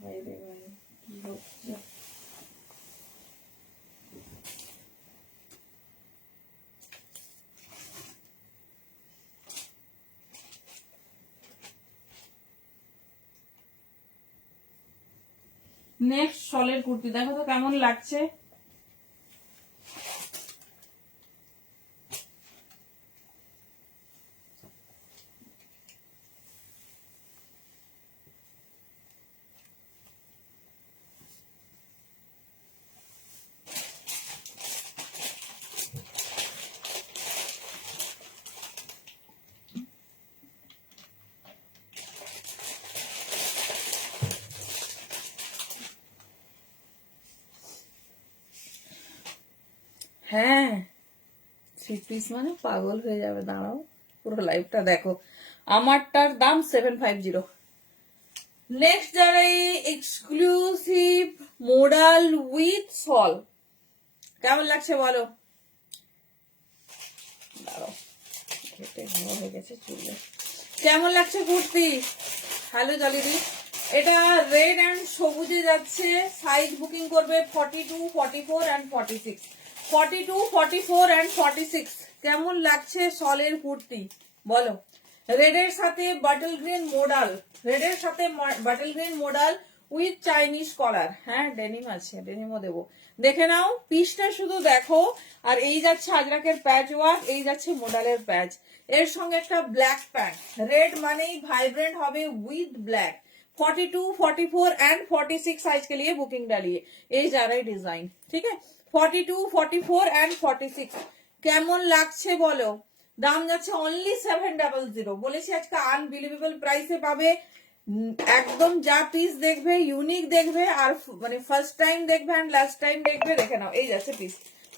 ভাই রে ভাই, কি হচ্ছে? নেক্সট শলের কুর্তি দেখো তো কেমন লাগছে। হ্যাঁ, থ্রি পিস মানে পাগল হয়ে যাবে। দাঁড়াও পুরো লাইভটা দেখো। আমারটার দাম 750। নেক্সট যারা এক্সক্লুসিভ মোডাল উইথ সল, কেমন লাগছে বলো? দাঁড়াও, কেটে হয়ে গেছে চুলে। কেমন লাগছে কুর্তি? হ্যালো জলিদি, এটা রেড অ্যান্ড সবুজে যাচ্ছে। সাইজ বুকিং করবে 42, 44 অ্যান্ড 46। 42, 44 অ্যান্ড 46। কেমন লাগছে সলের কুর্তি বলো? রেডের সাথে বাটল গ্রিন মোডাল, রেডের সাথে bottle green modal with Chinese collar. হ্যাঁ ডেনিম আছে, ডেনিমও দেবো। দেখে নাও পিসটা শুধু দেখো। আর এই যাচ্ছে আজরাকের প্যাচ ওয়ার্ক, এই যাচ্ছে মোডালের প্যাচ, এর সঙ্গে একটা ব্ল্যাক প্যান্ট। রেড মানেই ভাইব্রেন্ট হবে উইথ ব্ল্যাক। 42, 44 एंड 46 साइज के लिए बुकिंग डालिए। এই যারাই ডিজাইন, ঠিক আছে? 42, 44 एंड 46 কেমন লাগছে বলো? দাম যাচ্ছে অনলি 700। বলেছি আজকে আনবিলিভেবল প্রাইসে পাবে। একদম যা পিস দেখবে ইউনিক দেখবে, আর মানে ফার্স্ট টাইম দেখবে এন্ড লাস্ট টাইম দেখবে। দেখে নাও এই যাচ্ছে পিস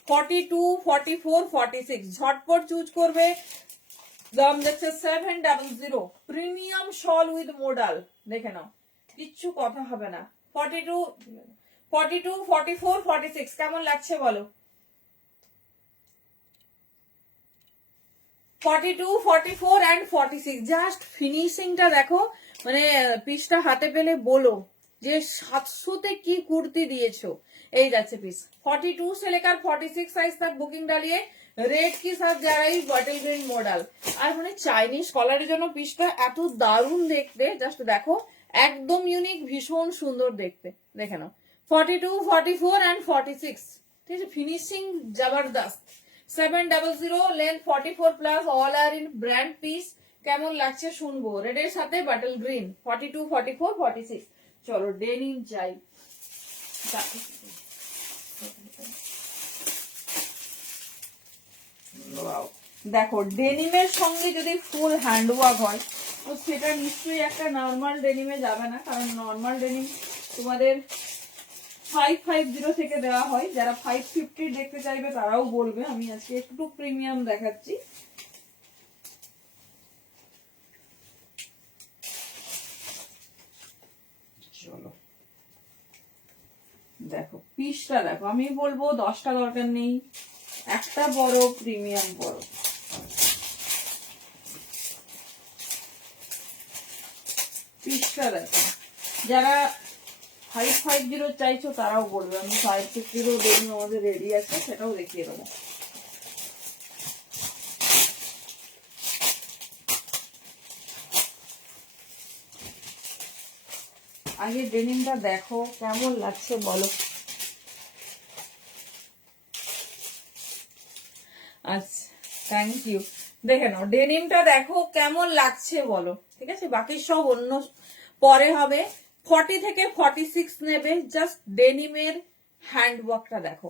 42, 44, 46। ঝটপট চুজ করবে। দাম যাচ্ছে 700। প্রিমিয়াম শল উইথ মোডাল, দেখে নাও কিচ্ছু কথা হবে না। 42, 42, 44, 46 কেমন লাগছে বলো? 42, 44 and 46 জাস্ট ফিনিশিংটা দেখো। মানে পিসটা হাতে পেলে বলো যে 700-তে কি কুর্তি দিয়েছো। এই যাচ্ছে পিস 42 से लेकर 46 साइज तक बुकिंग डालिए। रेड के साथ जा रही बॉटल ग्रीन मॉडल। আর মানে চাইনিজ কলারের জন্য পিসটা এত দারুণ দেখতে, জাস্ট দেখো একদম ইউনিক, ভীষণ সুন্দর দেখতে। দেখে নাও 42, 44 and 46, ঠিক আছে? ফিনিশিং জবরদস্ত। 700 length 44 plus, all are in brand piece. কেমন লাগছে শুনবো। রেডের সাথে বাটল গ্রিন 42, 44, 46। চলো ডেনিম চাই। দেখো ডেনিমের সঙ্গে যদি ফুল হ্যান্ডওয়ার্ক হয় তো সেটা নিশ্চয়ই একটা নর্মাল ডেনিমে যাবে না, কারণ নর্মাল ডেনিম তোমাদের 550 থেকে দেওয়া হয়। যারা 550 দেখতে চাইবে তারাও বলবে। আমি আজকে একটু প্রিমিয়াম দেখাচ্ছি। চলো দেখো পিসটা দেখো, আমি বলবো 10টা দরকার নেই, একটা বড় প্রিমিয়াম বড়। পিসটা দেখো, যারা 550 চাইছো তারাও বলবে। আমি 550 ডেনিম আমাদের রেডি আছে, সেটাও দেখিয়ে দেবো। আগে ডেনিমটা দেখো কেমন লাগছে বলো। আচ্ছা থ্যাংক ইউ। দেখে নাও ডেনিমটা দেখো কেমন লাগছে বলো, ঠিক আছে? বাকি সব অন্য পরে হবে। 40 থেকে 46 নেবে। জাস্ট ডেনিমের হ্যান্ড ওয়ার্কটা দেখো,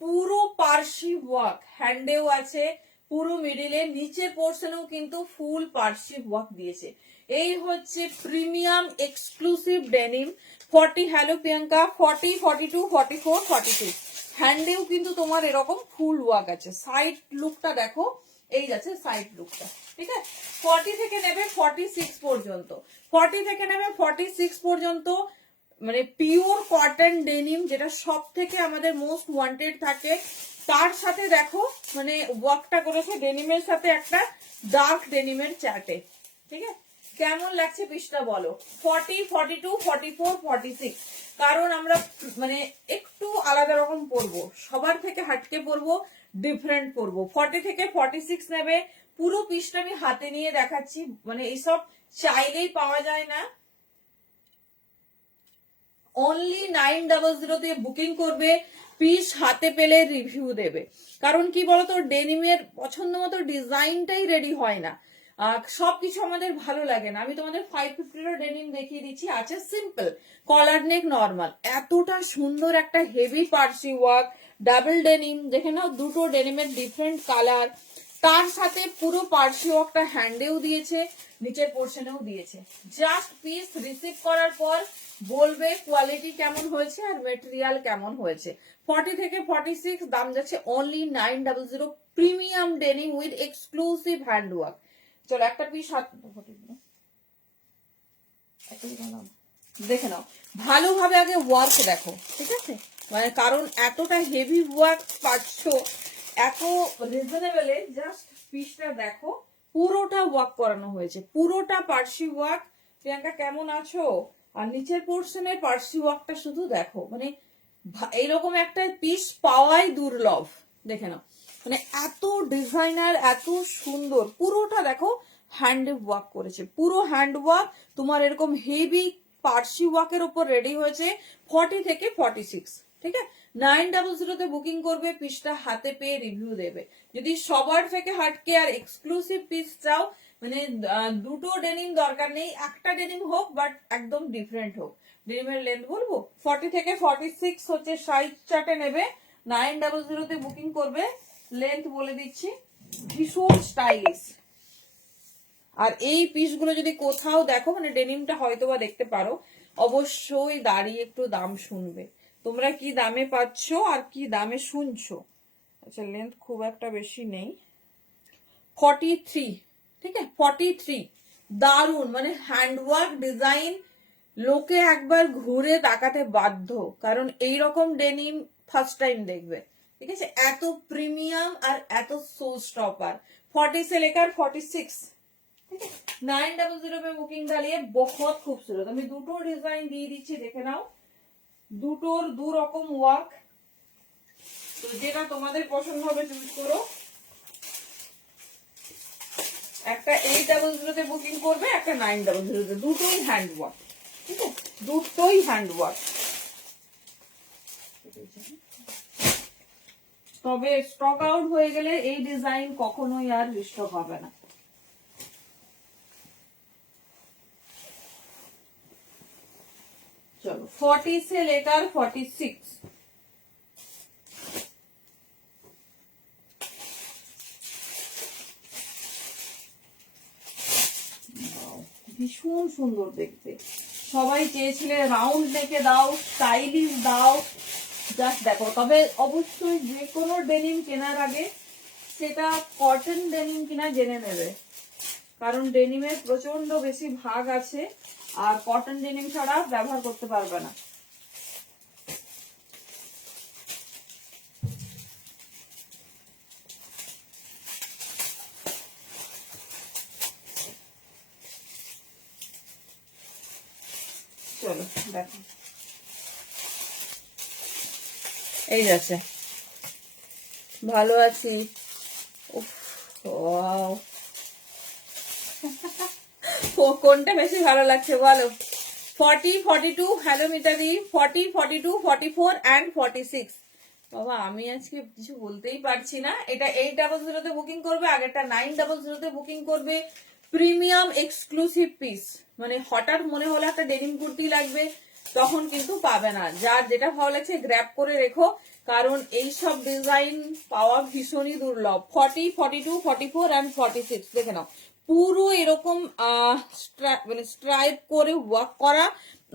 পুরো পার্সি ওয়ার্ক, হ্যান্ডেও আছে, পুরো মিডিলে, নিচের পোর্শনেও কিন্তু ফুল পার্সি ওয়ার্ক দিয়েছে। এই হচ্ছে premium exclusive denim 40। Hello Priyanka. 40, 42, 44, 46 হ্যান্ডেও কিন্তু তোমার এরকম ফুল ওয়ার্ক আছে। সাইড লুকটা দেখো, এই যাচ্ছে সাইড লুকটা, ঠিক আছে? 40 থেকে নেবে 46 পর্যন্ত। 40 থেকে নেবে 46 পর্যন্ত, মানে পিওর কটন ডেনিম, যেটা সব থেকে আমাদের মোস্ট ওয়ান্টেড থাকে। তার সাথে দেখো মানে ওয়ার্কটা করেছে ডেনিমের সাথে একটা ডার্ক ডেনিমের চার্টে, ঠিক আছে? কেমন লাগছে পিসটা বলো? 40, 42, 44, 46। কারণ আমরা মানে একটু আলাদা রকম পরবো, সবার থেকে হাটকে পরবো, ডিফারেন্ট পরবো। 40 থেকে 46 নেবে। পুরো পিসটা আমি হাতে নিয়ে দেখাচ্ছি, মানে এইসব চাইলেই পাওয়া যায় না। অনলি 900 দিয়ে বুকিং করবে। পিস হাতে পেলে রিভিউ দেবে। কারণ কি বলতো, ডেনিমের পছন্দ মতো ডিজাইনটাই রেডি হয় না, সবকিছু আমাদের ভালো লাগে না। আমি তোমাদের 550 ডেনিম দেখিয়ে দিচ্ছি। আছে সিম্পল কলার নেক নর্মাল, এতটা সুন্দর একটা heavy Parsi work double denim. দেখে নাও দুটো ডেনিমের ডিফারেন্ট কালার, তার সাথে পুরো পার্সি ওয়ার্কটা হ্যান্ডেও দিয়েছে, নিচের পোর্শনেও দিয়েছে। জাস্ট পিস রিসিভ করার পর বলবে কোয়ালিটি কেমন হয়েছে আর মেটেরিয়াল কেমন হয়েছে। 40 থেকে 46 দাম যাচ্ছে only 900। Premium denim with exclusive handwork. চলো একটা পিস হাত দেখে নাও ভালোভাবে আগে ওয়ার্ক দেখো, ঠিক আছে, মানে কারণ এতটা হেভি ওয়ার্ক পাচ্ছ এত রিজনেবলে, জাস্ট পিসটা দেখো পুরোটা ওয়ার্ক করানো হয়েছে, পুরোটা পার্সি ওয়ার্ক। প্রিয়াঙ্কা কেমন আছো? আর নিচের পোর্শনের পার্সি ওয়ার্কটা শুধু দেখো, মানে এইরকম একটা পিস পাওয়াই দুর্লভ। দেখে নাও মানে এত ডিজাইনার, এত সুন্দর, পুরোটা দেখো হ্যান্ড ওয়ার্ক করেছে, পুরো হ্যান্ড ওয়ার্ক। তোমার এরকম হেভি পার্সি ওয়ার্কের উপর রেডি হয়েছে 40 থেকে 46, ঠিক আছে। 900 বুকিং করবে, পিসটা হাতে পেয়ে রিভিউ দেবে। যদি সবার থেকে হাটকে আর এক্সক্লুসিভ পিস চাও, মানে দুটো ডেনিম দরকার নেই, একটা ডেনিম হোক বাট একদম ডিফারেন্ট হোক। ডেনিমের লেন্থ বলবো 40 থেকে 46 হচ্ছে সাইজ চার্টে নেবে, 900 বুকিং করবে। লেন্থ বলে দিচ্ছি, ভীষণ স্টাইলিশ। আর এই পিসগুলো যদি কোথাও দেখো, মানে ডেনিমটা হয়তো বা দেখতে পারো, অবশ্যই দাঁড়িয়ে একটু দাম শুনবে, তোমরা কি দামে পাচ্ছ আর কি দামে শুনছো। আচ্ছা লেন্থ খুব একটা বেশি নেই, 43, ঠিক আছে 43। দারুন, মানে হ্যান্ডওয়ার্ক ডিজাইন, লোকে একবার ঘুরে তাকাতে বাধ্য, কারণ এইরকম ডেনিম ফার্স্ট টাইম দেখবে, ঠিক আছে। এত প্রিমিয়াম আর এত শো স্টপার। 40 से लेकर 46, ঠিক আছে। 900 पे বুকিং ডালিয়ে বহুত খুবসুরত। আমি দুটো ডিজাইন দিয়ে দিচ্ছি, দেখে নাও, দুটোর দু রকম ওয়ার্ক, তো যেটা তোমাদের পছন্দ হবে চুজ করো। একটা 800 তে বুকিং করবে, একটা 900 তে, দুটোই হ্যান্ড ওয়ার্ক, ঠিক আছে, দুটোই হ্যান্ড ওয়ার্ক। তবে স্টক আউট হয়ে গেলে এই ডিজাইন কখনোই আর রিস্টক হবে না। চলো 40 से लेकर 46, ভীষণ সুন্দর দেখতে। সবাই চেয়েছিলে রাউন্ড নেকে দাও, স্টাইলিশ দাও, জাস্ট দেখো। তবে অবশ্যই যে কোনো ডেনিম কেনার আগে সেটা কটন ডেনিম কিনা জেনে নেবে, কারণ ডেনিমের প্রচন্ড বেশি ভাগ আছে, আর কটন ডেনিম ছাড়া ব্যবহার করতে পারবে না। চলো দেখো, এই যাচ্ছে, ভালো আছি। কোনটা বেশি ভালো লাগছে বলো? 40, 42, হ্যালো মিতাদি, 40, 42, 44 and 46। বাবা আমি আজকে কিছু বলতেই পারছি না। এটা 800 তে বুকিং করবে, আগেরটা 900 তে বুকিং করবে। প্রিমিয়াম এক্সক্লুসিভ পিস, মানে হঠাৎ মনে হলো একটা ডেনিম কুর্তি লাগবে, তখন কিন্তু পাবে না। যার যেটা ভালো লাগছে গ্র্যাব করে রেখো, কারণ এই সব ডিজাইন পাওয়া ভীষণই দুর্লভ। 40, 42, 44 and 46 দেখে নাও, পুরো এরকম মানে স্ট্রাইপ করে ওয়ার্ক করা।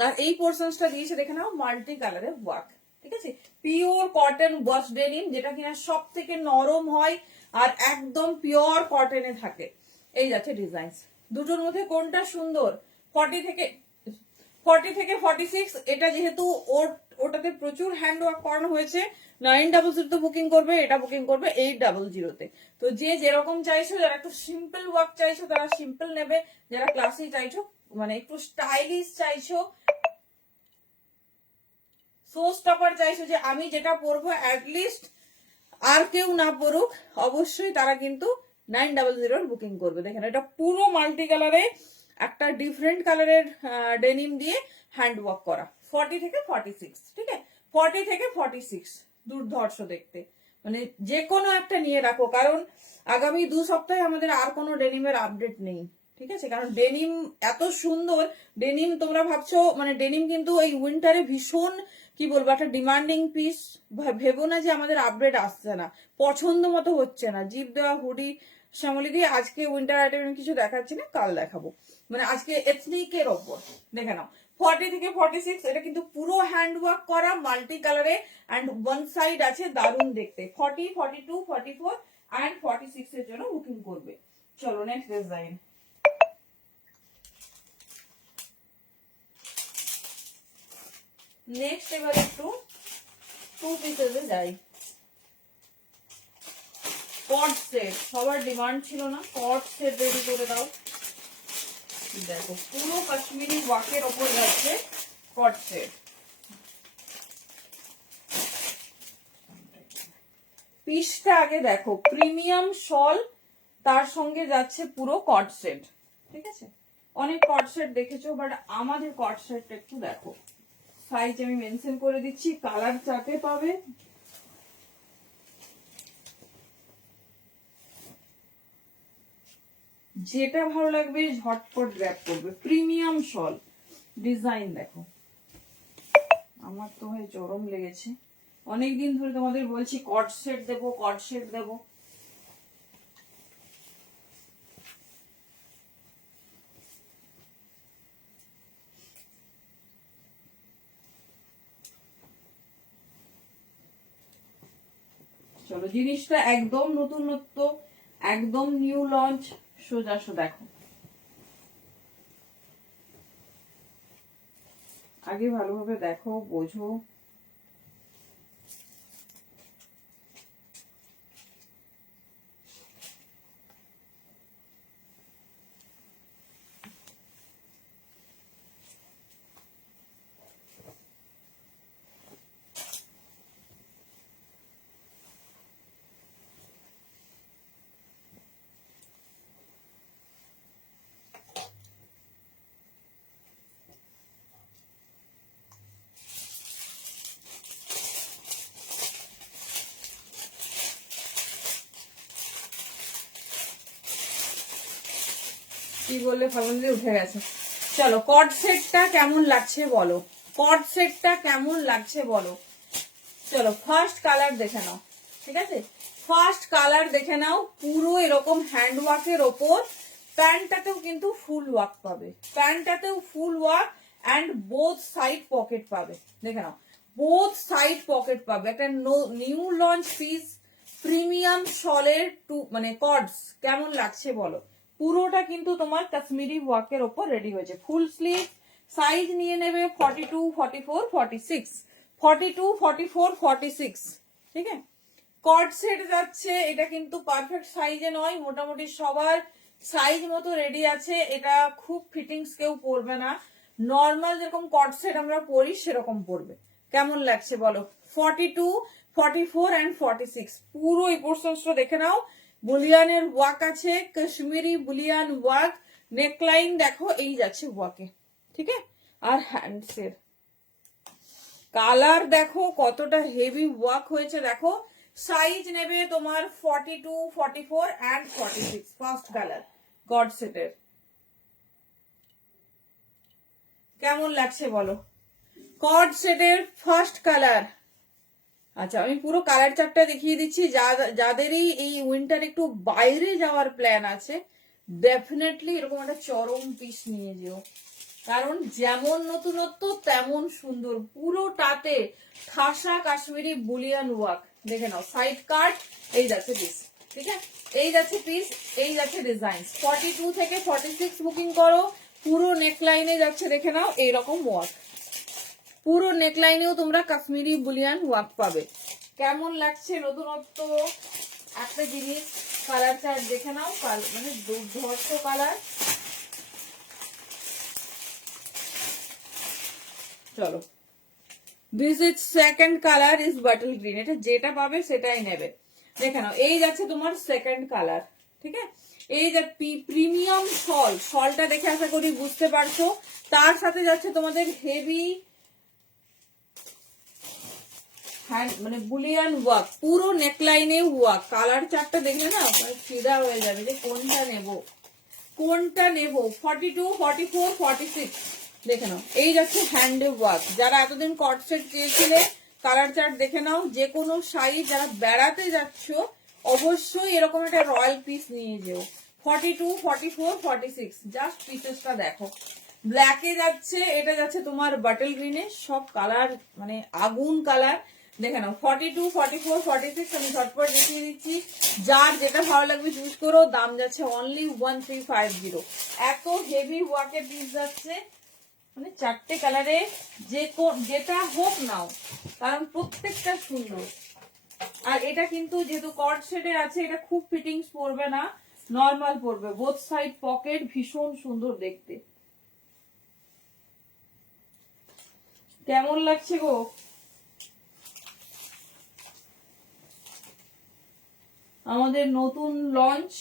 আর এই পোর্শনসটা দিয়েছে দেখে নাও মাল্টি কালারের ওয়ার্ক, ঠিক আছে। পিওর কটন ওয়াশ ডেনিম, যেটা কিনা সব থেকে নরম হয় আর একদম পিওর কটনে থাকে। এই যাচ্ছে ডিজাইন, দুটোর মধ্যে কোনটা সুন্দর? 40 থেকে 46। এটা যেহেতু ওটাতে প্রচুর হ্যান্ড ওয়ার্ক করানো হয়েছে, 900 তে বুকিং করবে, এটা বুকিং করবে 800 তে। তো যে যেরকম চাইছো, যারা একটু সিম্পল ওয়ার্ক চাইছো তারা সিম্পল নেবে, যারা ক্লাসি চাইছো, মানে একটু স্টাইলিশ চাইছো, শো স্টপার চাইছো, যে আমি যেটা পরবো অ্যাটলিস্ট আর কেউ না পড়ুক, অবশ্যই তারা কিন্তু 900 বুকিং করবে। দেখেন এটা পুরো মাল্টি কালারে একটা ডিফারেন্ট কালারের ডেনিম দিয়ে হ্যান্ড ওয়ার্ক করা। 40 থেকে 46, ঠিক আছে, 40 থেকে 46 দুর্ধর্ষ দেখতে। মানে যে কোনো একটা নিয়ে রাখো, কারণ আগামী 2 সপ্তাহে আমাদের আর কোনো ডেনিমের আপডেট নেই, ঠিক আছে। কারণ ডেনিম এত সুন্দর ডেনিম, তোমরা ভাবছো মানে ডেনিম কিন্তু এই উইন্টারে ভীষণ কি বলবো একটা ডিমান্ডিং পিস। ভেবো না যে আমাদের আপডেট আসছে না, পছন্দ মতো হচ্ছে না। জিপ দেওয়া হুডি শ্যামলি দিয়ে আজকে উইন্টার আইটেম কিছু দেখাচ্ছি না, কাল দেখাবো। মানে আজকে এথনিকের ওপর দেখে নাও, 40 থেকে 46। এটা কিন্তু পুরো হ্যান্ড ওয়ার্ক করা মাল্টি কালারে, অ্যান্ড ওয়ান সাইড আছে দারুণ দেখতে। 40, 42, 44 অ্যান্ড 46 এর জন্য বুকিং করবে। চলো নেক্সট ডিজাইন। নেক্সট এবার একটু 2 পিসেসে যাই। কট সেট সবার ডিমান্ড ছিল না, কট সেট রেডি করে দাও। দেখো পুরো কাশ্মীরি ওয়ার্কের ওপর যাচ্ছে কট সেট। পিসটা আগে দেখো, প্রিমিয়াম শল, তার সঙ্গে যাচ্ছে পুরো কট সেট। ঠিক আছে, অনেক কট সেট দেখেছো, বাট আমাদের কট সেটটা একটু দেখো। সাইজ আমি মেনশন করে দিচ্ছি, কালার চার্টে পাবে। যেটা ভালো লাগবে ঝটপট গ্র্যাব করবে। প্রিমিয়াম শল, ডিজাইন দেখো। আমার তো ভাই চরম লেগেছে, অনেকদিন ধরে তোমাদের বলছি কট সেট দেবো, কট সেট দেবো। চলো, জিনিসটা একদম নতুনত্ব, একদম নিউ লঞ্চ। সোজা দেখো, আগে ভালোভাবে দেখো, বোঝো। কি বললে ফালতু উঠে গেছে। চলো, কট সেটটা কেমন লাগছে বলো, কট সেটটা কেমন লাগছে বলো। চলো ফার্স্ট কালার দেখে নাও। ঠিক আছে, ফার্স্ট কালার দেখে নাও। পুরো এরকম হ্যান্ড ওয়ার্কের ওপর, প্যান্টটাতেও কিন্তু ফুল ওয়ার্ক পাবে, প্যান্টটাতেও full work and both side pocket পাবে। দেখে নাও, বোথ সাইড পকেট পাবে। একটা নিউ লঞ্চ পিস, প্রিমিয়াম শলের মানে কর্ডস, কেমন লাগছে বলো। পুরোটা কিন্তু তোমার কাশ্মীরি ওয়ার্কের ওপর রেডি হয়েছে। ফুল স্লিভ, সাইজ নিয়ে নেবে 42, 44, 46, 42, 44, 46। ঠিক আছে, কট সেট যাচ্ছে। এটা কিন্তু পারফেক্ট সাইজে নয়, মোটামুটি সবার সাইজ মতো রেডি আছে। এটা খুব ফিটিংস কেউ পরবে না, নর্মাল যেরকম কট সেট আমরা পরি সেরকম পরবে। কেমন লাগছে বলো। 42, 44 and 46 পুরো এই পোর্শনটা দেখে নাও। বুলিয়ানের ওয়ার্ক আছে, কাশ্মীরি বুলিয়ান ওয়ার্ক। নেকলাইন দেখো, এই যাচ্ছে ওয়ার্কে। ঠিক আছে, আর হ্যান্ডসের কালার দেখো কতটা হেভি ওয়ার্ক হয়েছে। দেখো, সাইজ নেবে তোমার 42, 44 and 46। ফার্স্ট কালার গড সেটের, কেমন লাগছে বলো। কড সেটের ফার্স্ট কালার। আচ্ছা, আমি পুরো কালার চার্টটা দেখিয়ে দিচ্ছি। যাদেরই এই উইন্টার একটু বাইরে যাওয়ার প্ল্যান আছে, ডেফিনেটলি এরকম একটা চরম পিস নিয়ে যেও, কারণ যেমন নতুনত্ব তেমন সুন্দর। পুরোটাতে ঠাসা কাশ্মীরি বুলিয়ান ওয়ার্ক। দেখে নাও, সাইড কাট, এই যাচ্ছে পিস। ঠিক আছে, এই যাচ্ছে পিস, এই যাচ্ছে ডিজাইন। 42 থেকে 46 বুকিং করো। পুরো নেকলাইনে যাচ্ছে, দেখে নাও এইরকম ওয়ার্ক। পুরো নেকলাইনেও তোমরা কাশ্মীরি বুলিয়ান ওয়ার্ক পাবে। কেমন লাগছে নতুনত্ব একটা জিনিস। কালার চার্ট দেখে নাও, মানে দুর্ধর্ষ কালার। চলো, this is second colour, is bottle green. এটা যেটা পাবে সেটাই নেবে। দেখে নাও, এই যাচ্ছে তোমার সেকেন্ড কালার। ঠিক আছে, এই যে প্রিমিয়াম শল, শলটা দেখে আশা করি বুঝতে পারছো। তার সাথে যাচ্ছে তোমাদের হেভি মানে বুলিয়ান ওয়ার্ক, পুরো নেকলাইনে ওয়ার্ক। কালার চার্টটা দেখলে না ফিদা হয়ে যাবে যে কোনটা নেব, কোনটা নেব। 42, 44, 46 দেখে নাও, এই যাচ্ছে হ্যান্ডে ওয়ার্ক। যারা এতদিন কট সেট চেয়েছিলে, কালার চার্ট দেখে নাও। যে কোনো সাইজ, যারা বেড়াতে যাচ্ছ অবশ্যই এরকম একটা রয়্যাল পিস নিয়ে যেও। 42, 44, 46 জাস্ট পিসেসটা দেখো। ব্ল্যাকে যাচ্ছে, এটা যাচ্ছে তোমার বাটল গ্রিনে। সব কালার মানে আগুন কালার। দেখে নাও, 42, 44, 46 আমি ঝটপট দেখিয়ে দিচ্ছি। যার যেটা ভালো লাগবে চুজ করো। দাম যাচ্ছে অনলি 1350। এত হেভি ওয়ার্কের পিস যাচ্ছে, মানে 4টে কালারে যেটা হোক নাও, কারণ প্রত্যেকটা সুন্দর। আর এটা কিন্তু যেহেতু কর্ড সেটে আছে, এটা খুব ফিটিংস পড়বে না, নর্মাল পড়বে। বোথ সাইড পকেট, ভীষণ সুন্দর দেখতে। কেমন লাগছে গো? আমাদের নতুন লঞ্চ।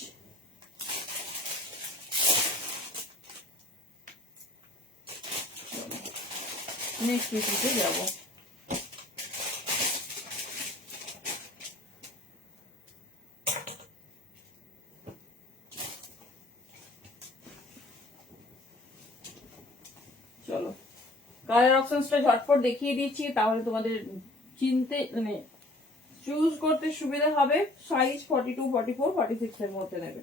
নেক্সট পিসিতে যাবো। চলো কালার অপশনসটা ঝটপট দেখিয়ে দিচ্ছি, তাহলে তোমাদের চিনতে মানে চুজ করতে সুবিধা হবে। সাইজ 42, 44, 46 এর মধ্যে নেবে।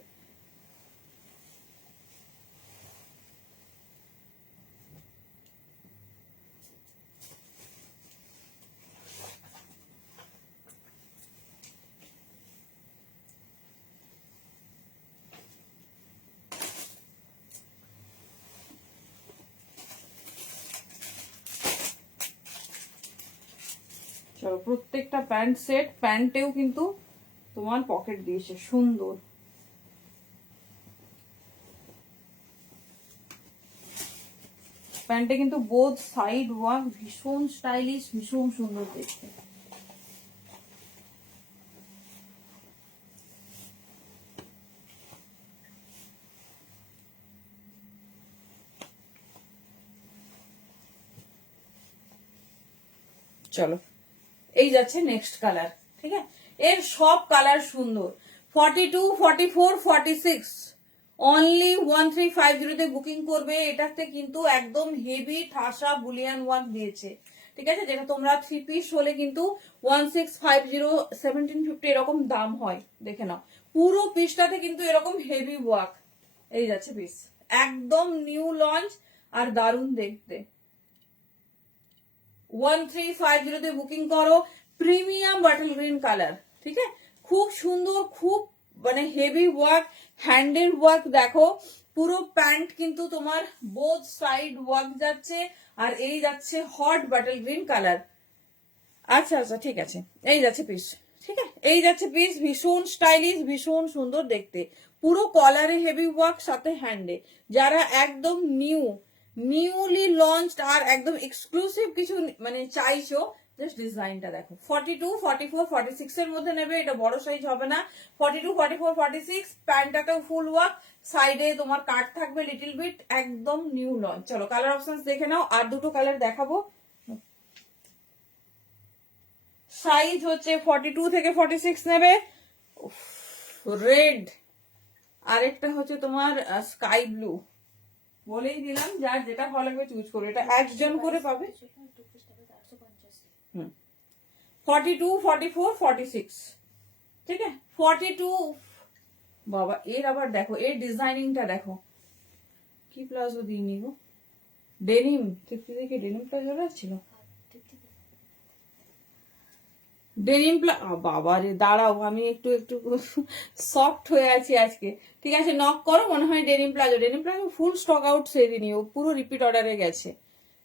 চলো, প্রত্যেকটা প্যান্ট সেট, প্যান্টেও কিন্তু তোমার পকেট দিয়েছে, সুন্দর। প্যান্টে কিন্তু বোথ সাইড ওয়ার্ক, ভীষণ স্টাইলিশ, ভীষণ সুন্দর দেখতে। চলো, এই যাচ্ছে নেক্সট কালার। ঠিক আছে, এর সব কালার সুন্দর। 42, 44, 46 অনলি 1350 তে বুকিং করবে। এটাতে কিন্তু একদম হেভি ঠাসা বুলিয়ান ওয়ার্ক দিয়েছে। ঠিক আছে, যেটা তোমরা 3 পিস হলে কিন্তু 1650, 1750 এরকম দাম হয়। দেখে নাও, পুরো পিসটাতে কিন্তু এরকম হেভি ওয়ার্ক। এই যাচ্ছে পিস, একদম নিউ লঞ্চ আর দারুণ দেখতে। 1350 তে বুকিং করো। Premium bottle green colour. ঠিক আছে, খুব সুন্দর, খুব মানে হেভি ওয়ার্ক, হ্যান্ডেল ওয়ার্ক। দেখো পুরো প্যান্ট কিন্তু তোমার বোথ সাইড ওয়ার্ক যাচ্ছে, আর এই যাচ্ছে হট বাটল গ্রিন কালার। আচ্ছা আচ্ছা, ঠিক আছে, এই যাচ্ছে পিস। ঠিক আছে, এই যাচ্ছে পিস, ভীষণ স্টাইলিশ, ভীষণ সুন্দর দেখতে। পুরো কলারে হেভি ওয়ার্ক, সাথে হ্যান্ডে। যারা একদম নিউলি লঞ্চ আর একদম এক্সক্লুসিভ কিছু মানে চাইছো, জাস্ট ডিজাইনটা দেখো। 42, 44, 46 এর মধ্যে নেবে। এটা বড় সাইজ হবে না। 42, 44, 46 প্যান্টটাতেও ফুল ওয়ার্ক, সাইডে তোমার কাট থাকবে লিটিল বিট, একদম নিউ লঞ্চ। চলো কালার অপশনস দেখে নাও, আর দুটো কালার দেখাবো। সাইজ হচ্ছে 42 থেকে 46 নেবে। রেড, আরেকটা হচ্ছে তোমার স্কাই ব্লু। বলেই দিলাম, যার যেটা ভালো লাগবে চুজ করবে। এটা একজন করে পাবে। 42, 44, 46। ঠিক আছে, 42। বাবা, এর আবার দেখো, এর ডিজাইনিংটা দেখো, কি প্লাজো দিয়ে নিব। ডেনিম 50 থেকে ডেনিম প্লাজো ছিল। ডেনিম বাবা রে, দাঁড়াও, আমি একটু একটু সফট হয়ে আছি আজকে। ঠিক আছে, নক করো। মনে হয় ডেনিম প্লাজো ফুল স্টক আউট সেদিনই, ও পুরো রিপিট অর্ডারে গেছে।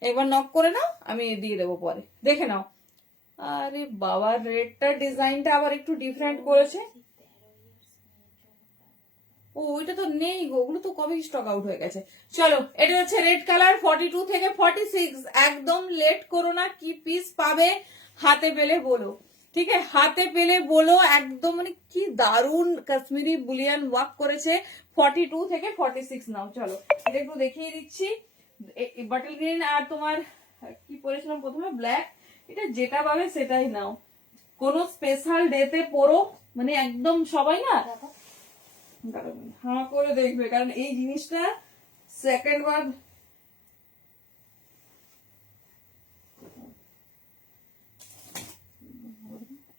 এবার নক করে নাও, আমি দিয়ে দেবো পরে, দেখে নাও। আরে বাবা, রেডটার ডিজাইনটা আবার একটু ডিফারেন্ট করেছে। ও, ওইটা তো নেই গো, ওগুলো তো কবে স্টক আউট হয়ে গেছে। চলো, এটা হচ্ছে রেড কালার, 42 থেকে 46। একদম লেট করো না, কি পিস পাবে হাতে পেলে বলো। ঠিক আছে, হাতে পেলে বলো। একদম মানে কি দারুন কাশ্মীরি বুলিয়ান ওয়ার্ক করেছে। 42 থেকে 46 নাও। চলো, এটা একটু দেখিয়ে দিচ্ছি। বাটল গ্রিন আর তোমার কি পরেছিলাম প্রথমে, ব্ল্যাক। এটা যেটা পাবে সেটাই নাও। কোনো স্পেশাল ডেতে পরো, মানে একদম সবাই না হাঁ করে দেখবে, কারণ এই জিনিসটা সেকেন্ড বার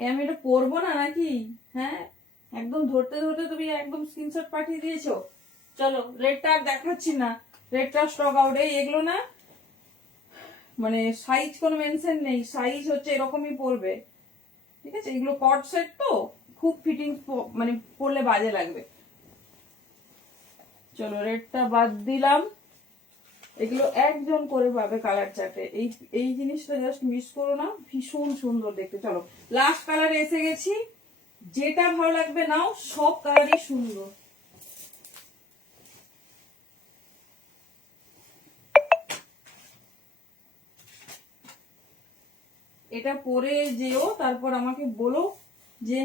আমি এটা পরবো না নাকি? হ্যাঁ, একদম ধরতে ধরতে তুমি একদম স্ক্রিনশট পাঠিয়ে দিয়েছো। চলো, রেডটা আর দেখাচ্ছি না, রেডটা স্টক আউট। এগুলো না মানে সাইজ কোনো মেনশন নেই, সাইজ হচ্ছে এরকমই পড়বে। ঠিক আছে, এগুলো কট সেট তো খুব ফিটিং, মানে পরলে বাজে লাগবে। চলো, রেডটা বাদ দিলাম। এগুলো একজন করে পাবে কালার চার্টে। এই এই জিনিসটা জাস্ট মিস করো না, ভীষণ সুন্দর দেখতে। চলো লাস্ট কালারে এসে গেছি, যেটা ভালো লাগবে নাও, সব কালারই সুন্দর। এটা পরে যেও, তারপর আমাকে বলো যে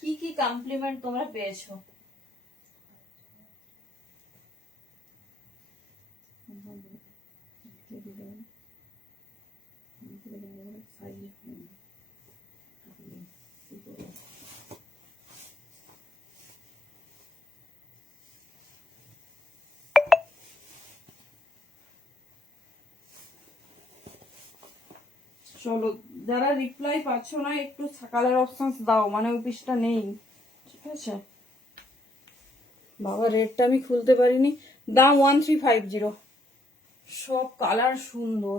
কি কি কমপ্লিমেন্ট তোমরা পেয়েছো। চলো, যারা রিপ্লাই পাচ্ছ না একটু কালার অপশনস দাও, মানে ওই পিসটা নেই, ঠিক আছে। বাবা রেটটা আমি খুলতে পারিনি, দাম 1350। সব কালার সুন্দর।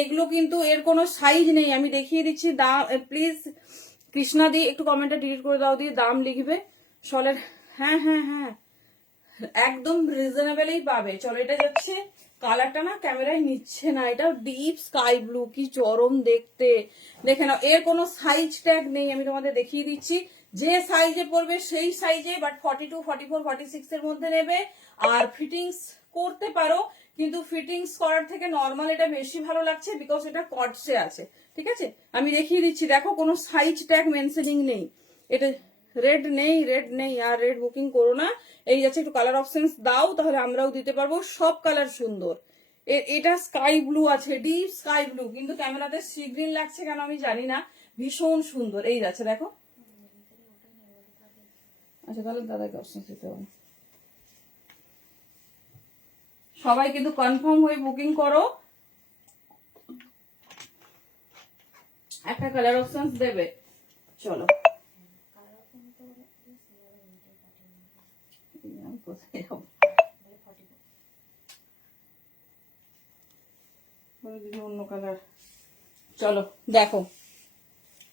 এগুলো কিন্তু এর কোনো সাইজ নেই, আমি দেখিয়ে দিচ্ছি দাম। প্লিজ কৃষ্ণা দি একটু কমেন্টটা ডিলিট করে দাও, দিয়ে দাম লিখবে শলের। হ্যাঁ হ্যাঁ হ্যাঁ, একদম রিজনেবলই পাবে। চলো, এটা যাচ্ছে, কালারটা না ক্যামেরায় নিচ্ছে না, এটা ডিপ স্কাই ব্লু, কি চরম দেখতে। দেখে নাও, এর কোনো সাইজ ট্যাগ নেই, আমি তোমাদের দেখিয়ে দিচ্ছি। যে সাইজে পড়বে সেই সাইজে, বাট 42, 44, 46 এর মধ্যে নেবে। আর ফিটিংস করতে পারো, কিন্তু ফিটিংস করার থেকে নর্মাল এটা বেশি ভালো লাগছে, বিকজ এটা কটসে আছে, ঠিক আছে। আমি দেখিয়ে দিচ্ছি, দেখো কোনো সাইজ ট্যাগ মেনশনিং নেই। এটা রেড নেই, রেড নেই, আর রেড বুকিং করো না। এই যাচ্ছে, একটু কালার অপশনস দাও, তাহলে আমরাও দিতে পারবো। সব কালার সুন্দর। এটা স্কাই ব্লু আছে, ডিপ স্কাই ব্লু, কিন্তু ক্যামেরাতে সি গ্রিন লাগছে কেন আমি জানি না, ভীষণ সুন্দর। এই যাচ্ছে দেখো। আচ্ছা, তাহলে দাদাকে অপশন দিতে হবে। সবাই কিন্তু কনফার্ম হয়ে বুকিং করো, একটা কালার অপশনস দেবে। চলো, কোথায় যাবো? অন্য কালার। চলো দেখো,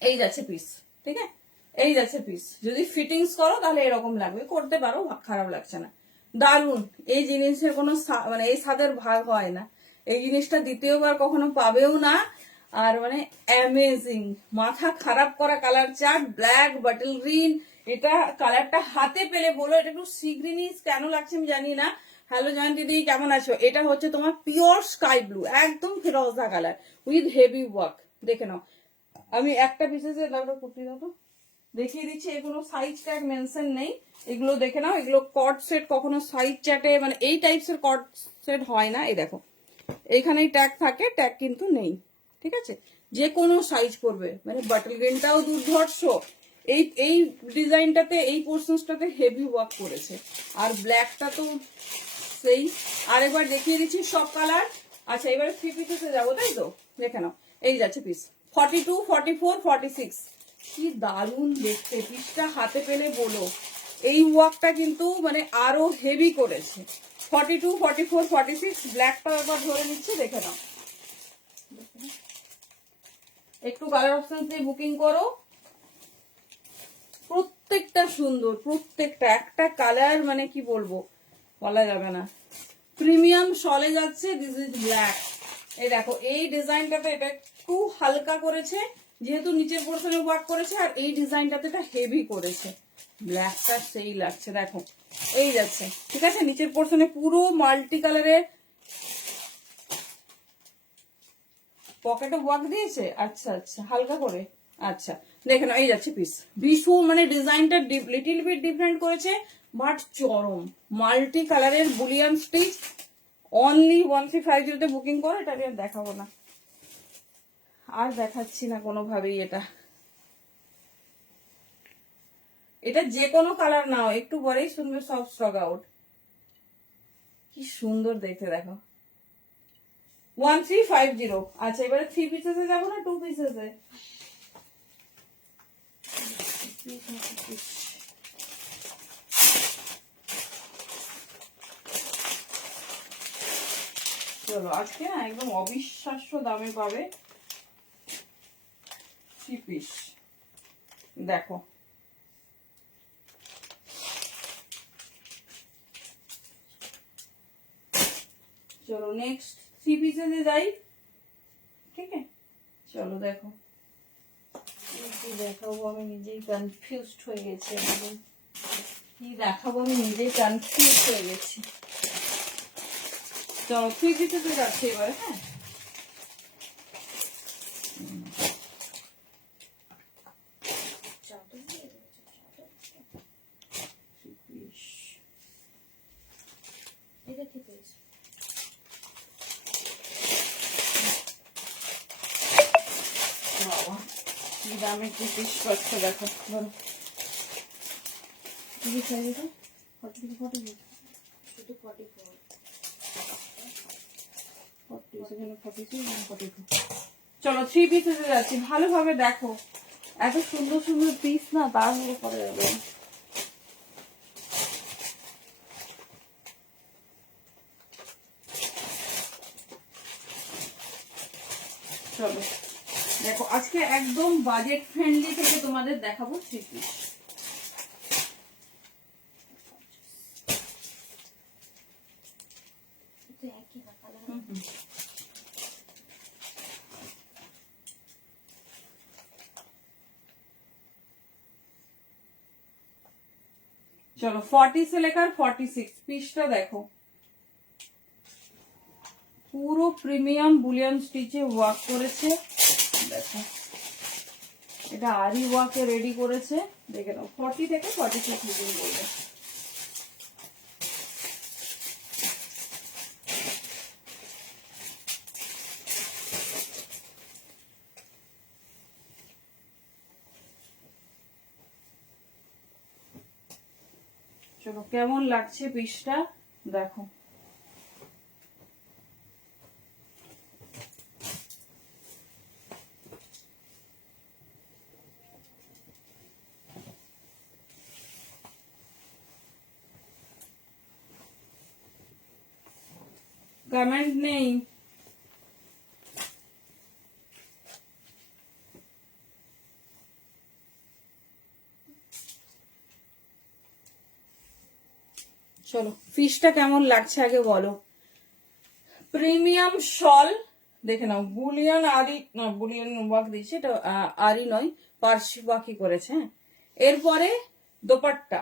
এই যাচ্ছে পিস, ঠিক আছে, এই যাচ্ছে পিস। যদি ফিটিংস করো তাহলে এরকম লাগবে, করতে পারো, খারাপ লাগছে না। দারুন। এই জিনিসের কোনো মানে এই স্বাদের ভাগ হয় না, এই জিনিসটা দ্বিতীয়বার কখনো পাবেও না। আর মানে অ্যামেজিং, মাথা খারাপ করা colour chart, black bottle green. এটা কালারটা হাতে পেলে বলো, এটা একটু সি গ্রিনিশ কেন লাগছে আমি জানি না। হ্যালো জয়ন্তী দিদি, কেমন আছো? এটা হচ্ছে তোমার পিওর স্কাই ব্লু, একদম ফিরোজা কালার উইথ হেভি ওয়ার্ক। দেখে নাও, আমি একটা পিসেসে দাও কুর্তি দাও তো, দেখিয়ে দিচ্ছি। এগুলো সাইজ ট্যাগ মেনশন নেই, এগুলো দেখে নাও। এগুলো কট সেট কখনো সাইজ চ্যাটে, মানে এই টাইপস এর কট সেট হয় না। এই দেখো, এইখানেই ট্যাগ থাকে, ট্যাগ কিন্তু নেই, ঠিক আছে। যে কোনো সাইজ করবে, মানে বাটল গ্রিনটাও দুর্ধর্ষ। এই এই ডিজাইনটাতে, এই পোর্শনসটাতে হেভি ওয়ার্ক করেছে। আর ব্ল্যাকটা তো সেই। আরেকবার দেখিয়ে দিচ্ছি সব কালার। আচ্ছা, এবারে 3 পিসেসে যাবো, তাই তো? দেখে নাও, এই যাচ্ছে পিস 42, 44, 46। কি দারুণ দেখতে, পিসটা হাতে পেলে বলো। এই ওয়ার্কটা কিন্তু মানে আরো হেভি করেছে। 42, 44, 46, ব্ল্যাকটা একবার ধরে নিচ্ছে, দেখে নাও। একটু কালার অপশন দিয়ে বুকিং করো। প্রত্যেকটা সুন্দর, প্রত্যেকটা, একটা কালার মানে কি বলবো, বলা যাবে না। প্রিমিয়াম শলে যাচ্ছে, দিস ইজ ব্ল্যাক। এই দেখো, এই ডিজাইনটাতে এটা একটু হালকা করেছে, যেহেতু নিচের পোর্শনে ওয়ার্ক করেছে, আর এই ডিজাইনটাতে এটা হেভি করেছে। ব্ল্যাকটা সেই লাগছে, দেখো এই যাচ্ছে, ঠিক আছে। নিচের পোর্শনে পুরো মাল্টি কালারের পকেটে ওয়ার্ক দিয়েছে। আচ্ছা আচ্ছা, হালকা করে। আচ্ছা, দেখে নাও, এই যাচ্ছে পিস। ভীষণ মানে ডিজাইনটা লিটিল বিট ডিফারেন্ট করেছে, বাট চরম মাল্টি কালারের বুলিয়ান স্টিচ। অনলি 1350 বুকিং করো। এটা আমি আর দেখাবো না, আর দেখাচ্ছি না কোনোভাবেই। এটা এটা যে কোনো কালার নাও, একটু পরেই শুনবে সব স্টক আউট। কি সুন্দর দেখতে, দেখো 1350। আচ্ছা, এবারে 3 পিসেসে যাবো না 2 পিসেসে? চলো, আজকে না একদম অবিশ্বাস্য দামে পাবে 3 পিস। দেখো, চলো নেক্সট 3 পিসে যাই। ঠিক আছে, চলো দেখো কি দেখাবো আমি নিজেই কনফিউজড হয়ে গেছি। কি দেখাবো আমি নিজেই কনফিউজ হয়ে গেছি। চলো 3 পিসে যাচ্ছি এবারে। হ্যাঁ, এটা ঠিক হয়েছে। বাবা কি দামে কি পিস পাচ্ছ দেখো। বলো কি সাইজ এটা? 40 শুধু 44। 42। চলো 3 পিসে যাচ্ছি, ভালোভাবে দেখো। এত সুন্দর সুন্দর পিস না তাড়াহুড়ো করে যাবে। চলো দেখো, আজকে একদম বাজেট ফ্রেন্ডলি থেকে তোমাদের দেখাবো 3 পিস। তো একই না কালার। চলো 40 से लेकर 46 পিসটা দেখো, পুরো প্রিমিয়াম বুলিয়ান স্টিচে ওয়ার্ক করেছে। দেখো এটা আরি ওয়ার্কে রেডি করেছে। দেখে নাও 40 থেকে 46 বুকিং করবে। চলো কেমন লাগছে পিসটা দেখো। কমেন্ট নেই। চলো ফিশটা কেমন লাগছে আগে বলো। প্রিমিয়াম শল দেখে নাও, বুলিয়ান আরি না, বুলিয়ান ওয়ার্ক দিয়েছে এটা, আরি নয় পার্সি ওয়ার্কই করেছে। হ্যাঁ, এরপরে দোপাট্টা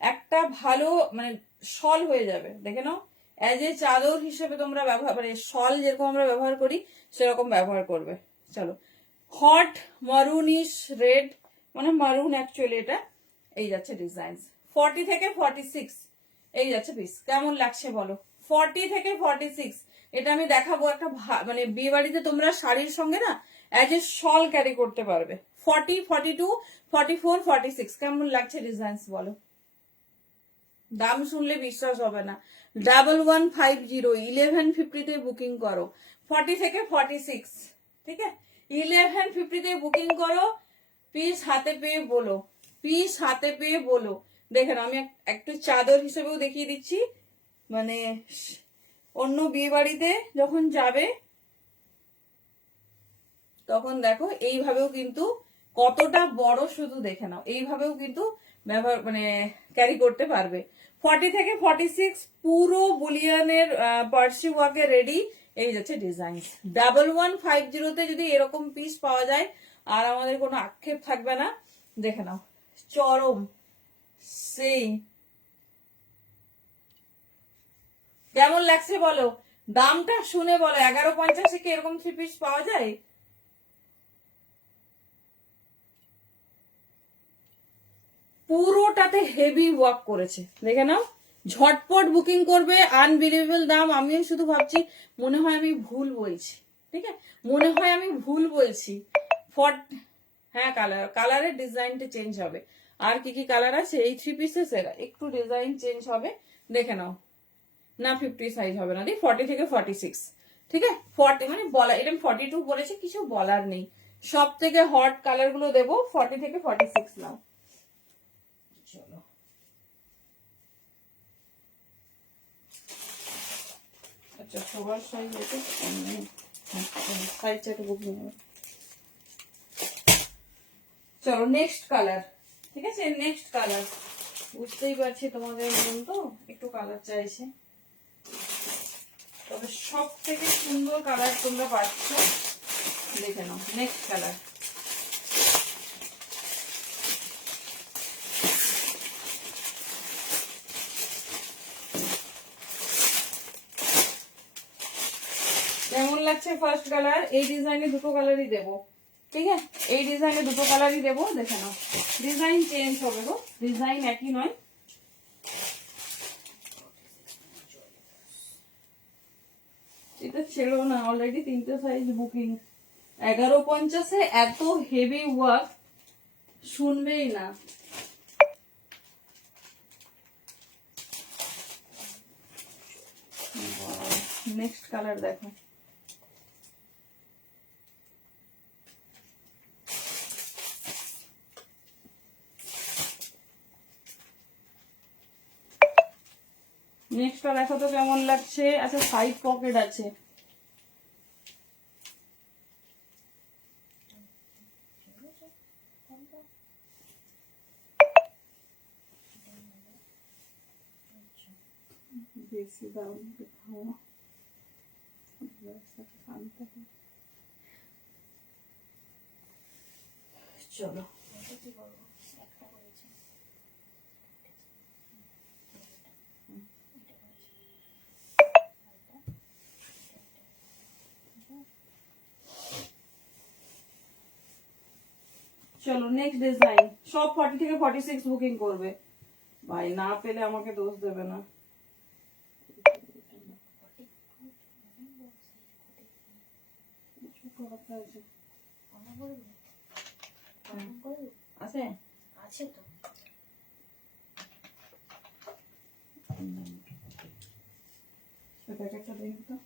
একটা ভালো মানে শল হয়ে যাবে। দেখে নাও, এজ এ চাদর হিসেবে তোমরা ব্যবহার, মানে শল যেরকম আমরা ব্যবহার করি সেরকম ব্যবহার করবে। চলো হট মারুনিশ রেড, মানে মারুন অ্যাকচুয়ালি এটা। এই যাচ্ছে ডিজাইন 40 থেকে 46 এই যাচ্ছে পিস। কেমন লাগছে বলো। 40 থেকে 46 এটা আমি দেখাবো একটা মানে বিয়ে বাড়িতে তোমরা শাড়ির সঙ্গে না এজ এ শল ক্যারি করতে পারবে। 40, 42, 44, 46 কেমন লাগছে ডিজাইন বলো। দাম শুনলে বিশ্বাস হবে না। 1150 1150 বুকিং করো। 40 থেকে 46, ঠিক আছে, 1150 বুকিং করো। পিস হাতে পেয়ে বলো, পিস হাতে পেয়ে বলো। দেখেন আমি একটু চাদর হিসেবেও দেখিয়ে দিচ্ছি, মানে অন্য বিয়ে বাড়িতে যখন যাবে তখন দেখো এইভাবেও কিন্তু কতটা বড়, শুধু দেখে নাও, এইভাবেও কিন্তু ব্যবহার মানে ক্যারি করতে পারবে। 40 থেকে 46 পুরো বুলিয়ানের পার্সি ওয়ার্কে রেডি। এই যাচ্ছে ডিজাইন। 1150 যদি এরকম পিস পাওয়া যায় আর আমাদের কোনো আক্ষেপ থাকবে না। দেখে নাও চরম সেই। কেমন লাগছে বলো, দামটা শুনে বলো। 1150 কি এরকম 3 পিস পাওয়া যায়? পুরোটাতে হেভি ওয়ার্ক করেছে, দেখে নাও। ঝটপট বুকিং করবে, আনবিলিভেবল দাম। আমিও শুধু ভাবছি মনে হয় আমি ভুল বলছি, ঠিক আছে, মনে হয় আমি ভুল বলছি। হ্যাঁ, কালারের ডিজাইনটা চেঞ্জ হবে। আর কি কি কালার আছে এই 3 পিসেস, এরা একটু ডিজাইন চেঞ্জ হবে। দেখে নাও না, 50 সাইজ হবে না, 40 থেকে 46, ঠিক আছে। 40 মানে বলা, এটা 42 বলেছে, কিছু বলার নেই। সব থেকে হট কালার গুলো দেবো। 40 থেকে 46 নাও। চলো আচ্ছা, সবার সাইজ হচ্ছে সাইজটা একটু বুঝে নেব। চলো নেক্সট কালার, ঠিক আছে, নেক্সট কালার। বুঝতেই পারছি তোমাদের মন তো একটু কালার চাইছে। তবে সব থেকে সুন্দর কালার তোমরা পাচ্ছ, দেখে নাও নেক্সট কালার। কেমন লাগছে ফার্স্ট কালার? এই ডিজাইনে দুটো কালারই দেবো, ঠিক আছে? এই ডিজাইনে দুটো কালারই দেবো, দেখে নাও। ডিজাইন চেঞ্জ হবে গো, ডিজাইন একই নয়। এটা ছিল না, অলরেডি 3টে সাইজ বুকিং। 1150-এ এত হেভি ওয়ার্ক শুনবেই না। নেক্সট কালার দেখো। নেক্সটটা দেখো তো কেমন লাগছে। আচ্ছা, সাইড পকেট আছে। বেশি দাম দেখাও, চলো। চলো নেক্সট ডিজাইন। সব 40 থেকে 46 বুকিং করবে ভাই, না পেলে আমাকে দোষ দেবে না। আছে আছে তো। প্যাকেটটা দেখি তো।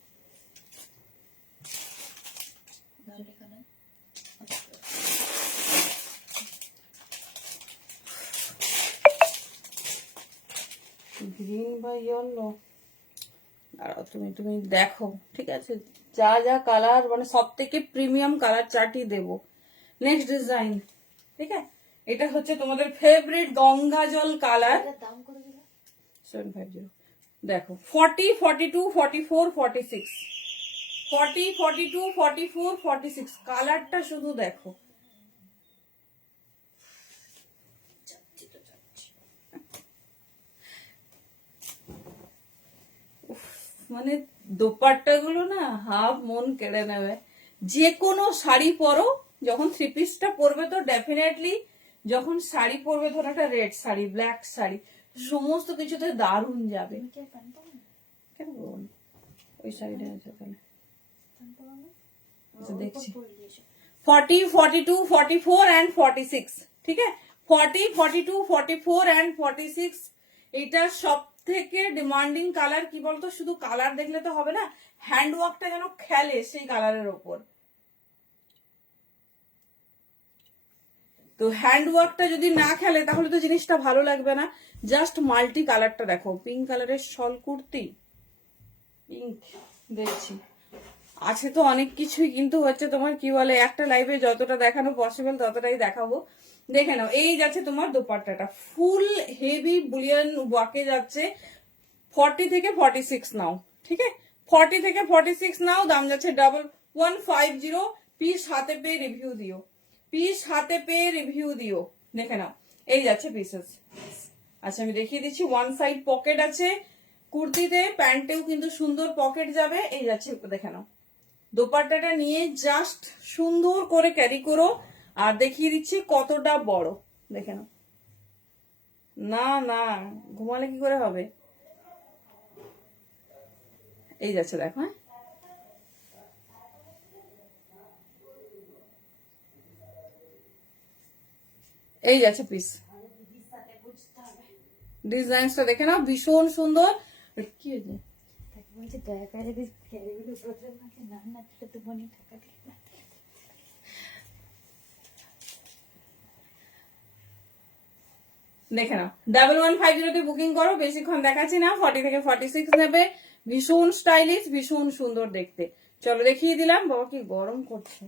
গ্রিন বা ইয়েলো, দাঁড়াও তুমি তুমি দেখো, ঠিক আছে? যা যা কালার, মানে সব থেকে প্রিমিয়াম কালার চার্টই দেবো। নেক্সট ডিজাইন, ঠিক আছে? এটা হচ্ছে তোমাদের ফেভারিট গঙ্গা জল কালার। দাম করে দিলাম 750। দেখো 40, 42, 44, 46, 40, 42, 44, 46 কালারটা শুধু দেখো। মানে দোপাট্টা গুলো না হাফ মন কেড়ে নেবে। যে কোনো শাড়ি পরো, যখন 3 পিসটা পরবে তো ডেফিনেটলি, যখন শাড়ি পরবে, ধরো একটা রেড শাড়ি, ব্ল্যাক শাড়ি, সমস্ত কিছুতে দারুণ যাবে। কেন বলবো না? ওই শাড়িটা আছে তাহলে, আচ্ছা দেখছি। 40, 42, 44 and 46, ঠিক আছে? 40, 42, 44 and 46 এটা সব থেকে ডিমান্ডিং কালার। কি বলতো, শুধু কালার দেখলে তো হবে না, হ্যান্ডওয়ার্কটা যেন খেলে সেই কালারের ওপর। তো হ্যান্ডওয়ার্কটা যদি না খেলে তাহলে তো জিনিসটা ভালো লাগবে না। জাস্ট মাল্টি কালারটা দেখো, পিঙ্ক কালারের শল কুর্তি, পিঙ্ক দেখছি আছে তো অনেক কিছুই, কিন্তু হচ্ছে তোমার কি বলে, একটা লাইভে যতটা দেখানো পসিবল ততটাই দেখাবো। দেখে নাও, এই যাচ্ছে তোমার দোপাট্টাটা, ফুল হেভি বুলিয়ান ওয়ার্কে যাচ্ছে। 40 থেকে 46 নাও, ঠিক আছে? 40 থেকে 46 নাও, দাম যাচ্ছে 1150। পিস হাতে পেয়ে রিভিউ দিও, পিস হাতে পেয়ে রিভিউ দিও। দেখে নাও, এই যাচ্ছে পিসেস। আচ্ছা আমি দেখিয়ে দিচ্ছি, ওয়ান সাইড পকেট আছে কুর্তিতে, প্যান্টেও কিন্তু সুন্দর পকেট যাবে। এই যাচ্ছে, দেখে নাও। দোপাট্টাটা নিয়ে জাস্ট সুন্দর করে ক্যারি করো। আর দেখিয়ে দিচ্ছি কতটা বড়, দেখে নাও। না না, ঘুমালে কি করে হবে? এই যাচ্ছে, দেখো। হ্যাঁ, এই যাচ্ছে পিস। ডিজাইনটা দেখে নাও, ভীষণ সুন্দর। কি হয়েছে? বলছে দয়া করে যদি ক্যারিগুলো প্রথম মাসে না না দিলে তো মনে টাকা দিলে না। দেখে নাও, 1150 বুকিং করো। বেশিক্ষণ দেখাচ্ছি না, 40 থেকে 46 নেবে। ভীষণ স্টাইলিশ, ভীষণ সুন্দর দেখতে। চলো দেখিয়ে দিলাম। বাবা কি গরম করছে।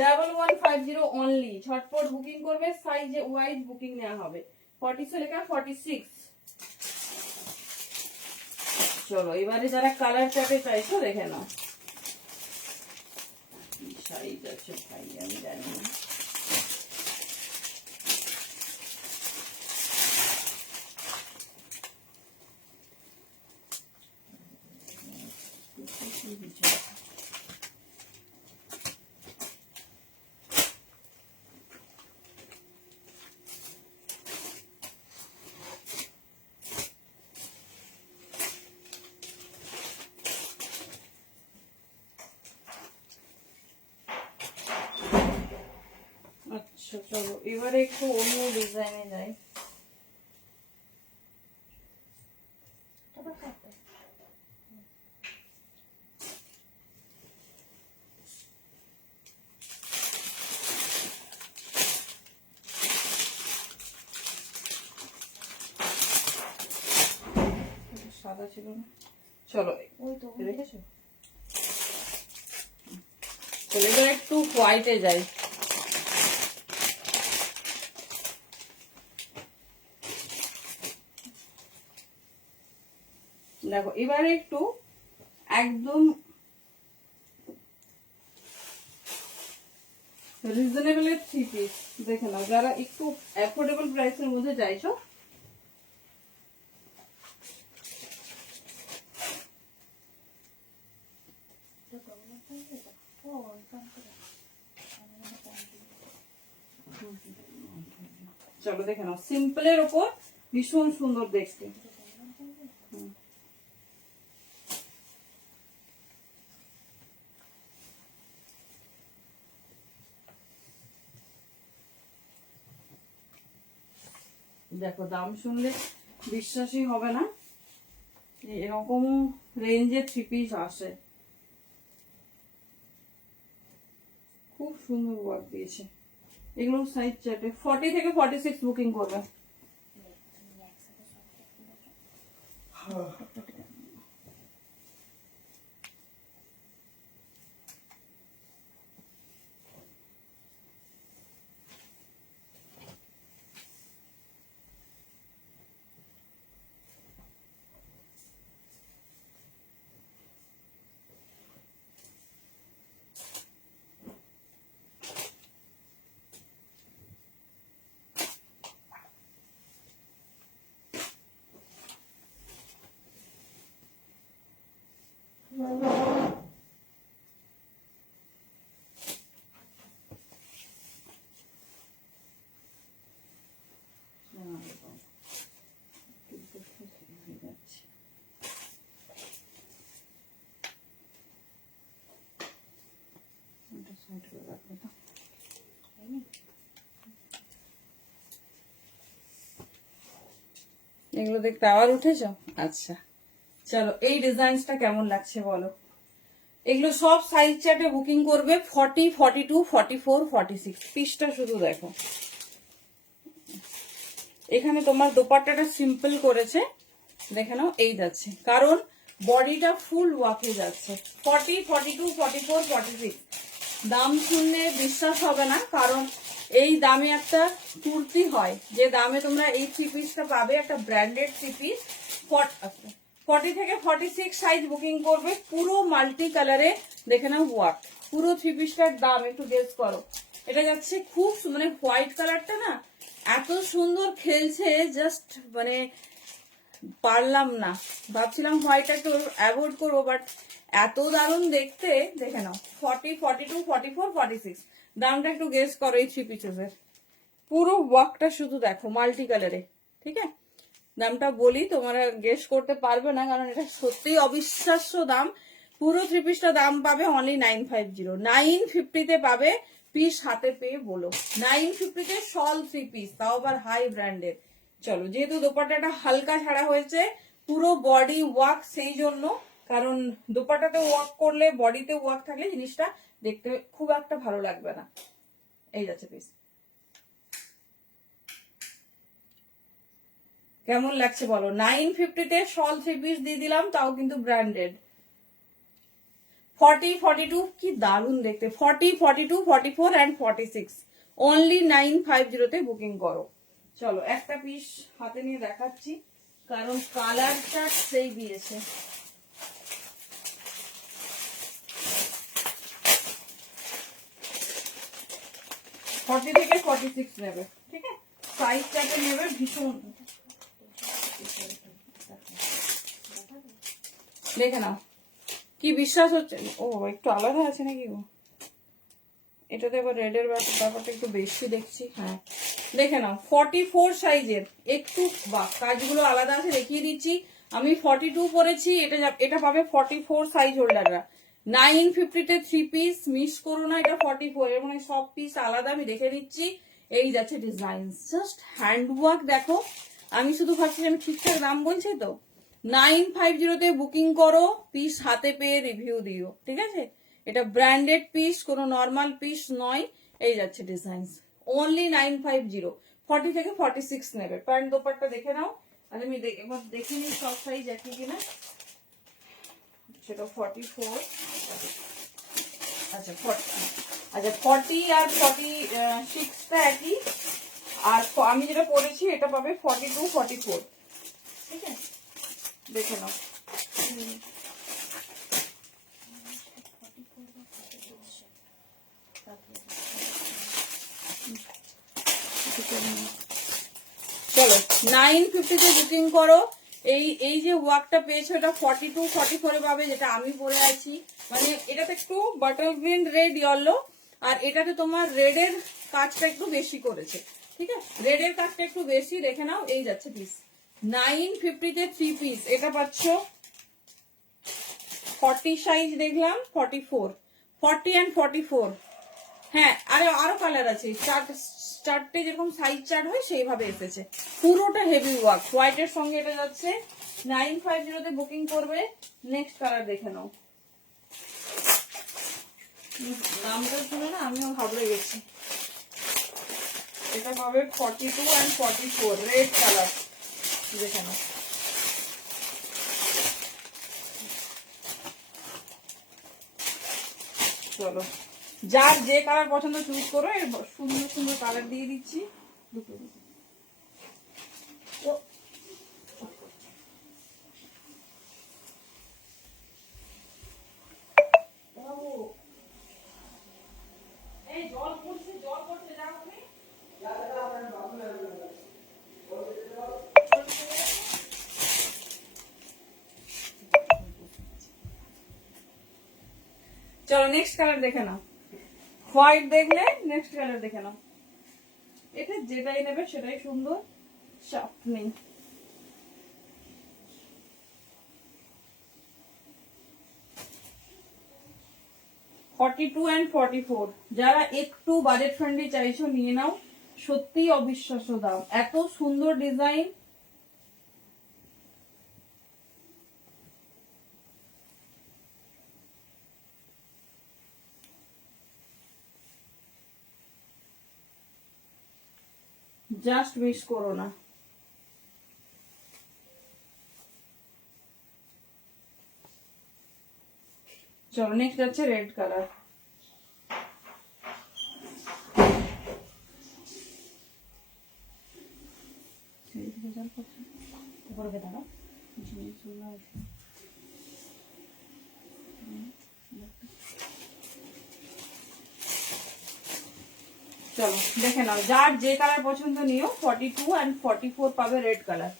1150 অনলি, ঝটপট বুকিং করবে। সাইজ ওয়াইজ বুকিং নেওয়া হবে। 40 লেখা 46। চলো এবারে যারা কালার চার্টে চাইছো দেখে নাও। সাইজ আছে ভাই আমি জানি না। আচ্ছা চলো এবারে একটু অন্য ডিজাইনে যাই। সাদা ছিল না, চলো ওই তো রেখেছো। চলো এবার একটু হোয়াইটে যাই। দেখো এবারে একটু একদম রিজনেবলের থ্রি পিস দেখে নাও, যারা একটু অ্যাফোর্ডেবল প্রাইসের মধ্যে চাইছো। চলো দেখে নাও, সিম্পলের ওপর ভীষণ সুন্দর দেখতে। দেখো দাম শুনলে বিশ্বাসই হবে না, এরকম রেঞ্জের থ্রি পিস আসে। খুব সুন্দর ওয়ার্ক দিয়েছে। এগুলো সাইজ চার্টে 40 থেকে 46 বুকিং করবে। এগুলো দেখতে আবার উঠেছ। আচ্ছা চলো এই ডিজাইনটা কেমন লাগছে বলো। এগুলো সব সাইজ চার্টে বুকিং করবে 40, 42, 44, 46 পিসটা শুধু দেখো। এখানে তোমার দোপাট্টাটা সিম্পল করেছে দেখে নাও, এই যাচ্ছে কারণ বডিটা ফুল ওয়াকে যাচ্ছে। 40, 42, 44, 46 দাম শুনলে বিশ্বাস হবে না, কারণ এই দামে একটা কুর্তি হয় যে দামে তোমরা এই থ্রি পিসটা পাবে, একটা ব্র্যান্ডেড থ্রি পিস। 40 থেকে 46 সাইজ বুকিং করবে, পুরো মাল্টি কালারে দেখে নাও ওয়ার্ক। পুরো থ্রি পিসটার দাম একটু গেস করো। এটা যাচ্ছে খুব মানে হোয়াইট কালারটা না এত সুন্দর খেলছে, জাস্ট মানে পারলাম না, ভাবছিলাম হোয়াইটটা একটু অ্যাভয়েড করবো, বাট এত দারুণ দেখতে। দেখে নাও 40, 42, 44, 46 দামটা একটু গেস করো এই থ্রি পিসের। পুরো ওয়ার্কটা শুধু দেখো মাল্টি কালারে, ঠিক আছে? দামটা বলি তোমরা গেস করতে পারবে না, কারণ এটা সত্যি অবিশ্বাস্য দাম। পুরো থ্রি পিসটা দাম পাবে অনলি 950। 950-তে পাবে পিস হাতে পেয়ে বলো। 950-তে শল থ্রি পিস, তাও আবার হাই ব্র্যান্ডের। চলো যেহেতু দোপাট্টাটা হালকা ছাড়া হয়েছে, পুরো বডি ওয়ার্ক, সেই জন্য, কারণ দোপাট্টাতে ওয়ার্ক করলে বডিতে ওয়ার্ক থাকলে জিনিসটা দেখতে খুব একটা ভালো লাগবে না। এই যাচ্ছে পিস, কেমন লাগছে বলো। 950-তে শল থ্রি পিস দিয়ে দিলাম, তাও কিন্তু ব্র্যান্ডেড। 40, 42 কি দারুণ দেখতে। 40, 42, 44 and 46 অনলি 950-তে বুকিং করো। চলো একটা পিস হাতে নিয়ে দেখাচ্ছি, কারণ কালারটা সেই দিয়েছে। 40 থেকে 46 নেবে, ঠিক আছে? সাইজ চার্টে নেবে, ভীষণ দেখে নাও। কি বিশ্বাস হচ্ছে? ও একটু আলাদা আছে নাকি গো? এটাতে এবার রেডের ব্যাপারটা একটু বেশি দেখছি। হ্যাঁ দেখে নাও, 44 সাইজের, একটু কাজগুলো আলাদা আছে, দেখিয়ে দিচ্ছি। আমি 42 পরেছি, এটা পাবে 44 সাইজ হোল্ডাররা। 950-তে 3 পিস, মিস করো না, এটা 44 এর মানে সব পিস আলাদা। আমি দেখে দিচ্ছি, এই যাচ্ছে ডিজাইন, জাস্ট হ্যান্ডওয়ার্ক দেখো। আমি শুধু ভাবছি আমি ঠিকঠাক দাম বলছি তো। 950-তে বুকিং করো, পিস হাতে পেয়ে রিভিউ দিও, ঠিক আছে? এটা ব্র্যান্ডেড পিস, কোনো নর্মাল পিস নয়। এই যাচ্ছে ডিজাইন, অনলি 950। 40 থেকে 46 নেবে। প্যান্ট দোপাট্টা দেখে নাও। আর আমি এবার দেখে নিই সব সাইজ একই কিনা। সেটা 44, আচ্ছা 40, আচ্ছা 40 আর 46টা একই। আর আমি যেটা পরেছি এটা পাবে 42, 44, ঠিক আছে? দেখে নাও। চলো 950-তে বুকিং করো। এই যে ওয়ার্কটা পেয়েছো এটা 42, 44 পাবে, যেটা আমি পরে আছি। মানে এটাতে একটু বাটার গ্রিন রেড ইয়েলো, আর এটাতে তোমার রেডের কাজটা একটু বেশি করেছে, ঠিক আছে? রেডের কাজটা একটু বেশি, দেখে নাও। এই যাচ্ছে পিস 950-তে 3 পিস। এটা পাচ্ছ 40 সাইজ, দেখলাম 44, 40 and 44। হ্যাঁ আরো কালার আছে, চারটে যেরকম সাইজ চার্ট হয় সেইভাবে এসেছে। পুরোটা হেভি ওয়ার্ক, হোয়াইটের সঙ্গে এটা যাচ্ছে। 950-তে বুকিং করবে। নেক্সট কালার দেখে নাও। নামটা শুনে না আমিও ঘাবড়ে গেছি। এটা পাবে 42 and 44, রেড কালার, দেখে নাও। চলো, যার যে কালার পছন্দ চুজ করো। সুন্দর সুন্দর কালার দিয়ে দিচ্ছি। চলো নেক্সট কালার দেখে নাও। হোয়াইট দেখলে নেক্সট কালার দেখে নাও। এটা যেটাই নেবে সেটাই সুন্দর, সফট নেই। and 44, যারা একটু বাজেট ফ্রেন্ডলি চাইছো নিয়ে নাও। সত্যি অবিশ্বাস্য দাম, এত সুন্দর ডিজাইন। জাস্ট মিস করো না। চলো নেক্সট যাচ্ছে রেড কালার। চলো দেখে নাও, যার যে কালার পছন্দ নিও। 42 and 44 পাবে রেড কালার।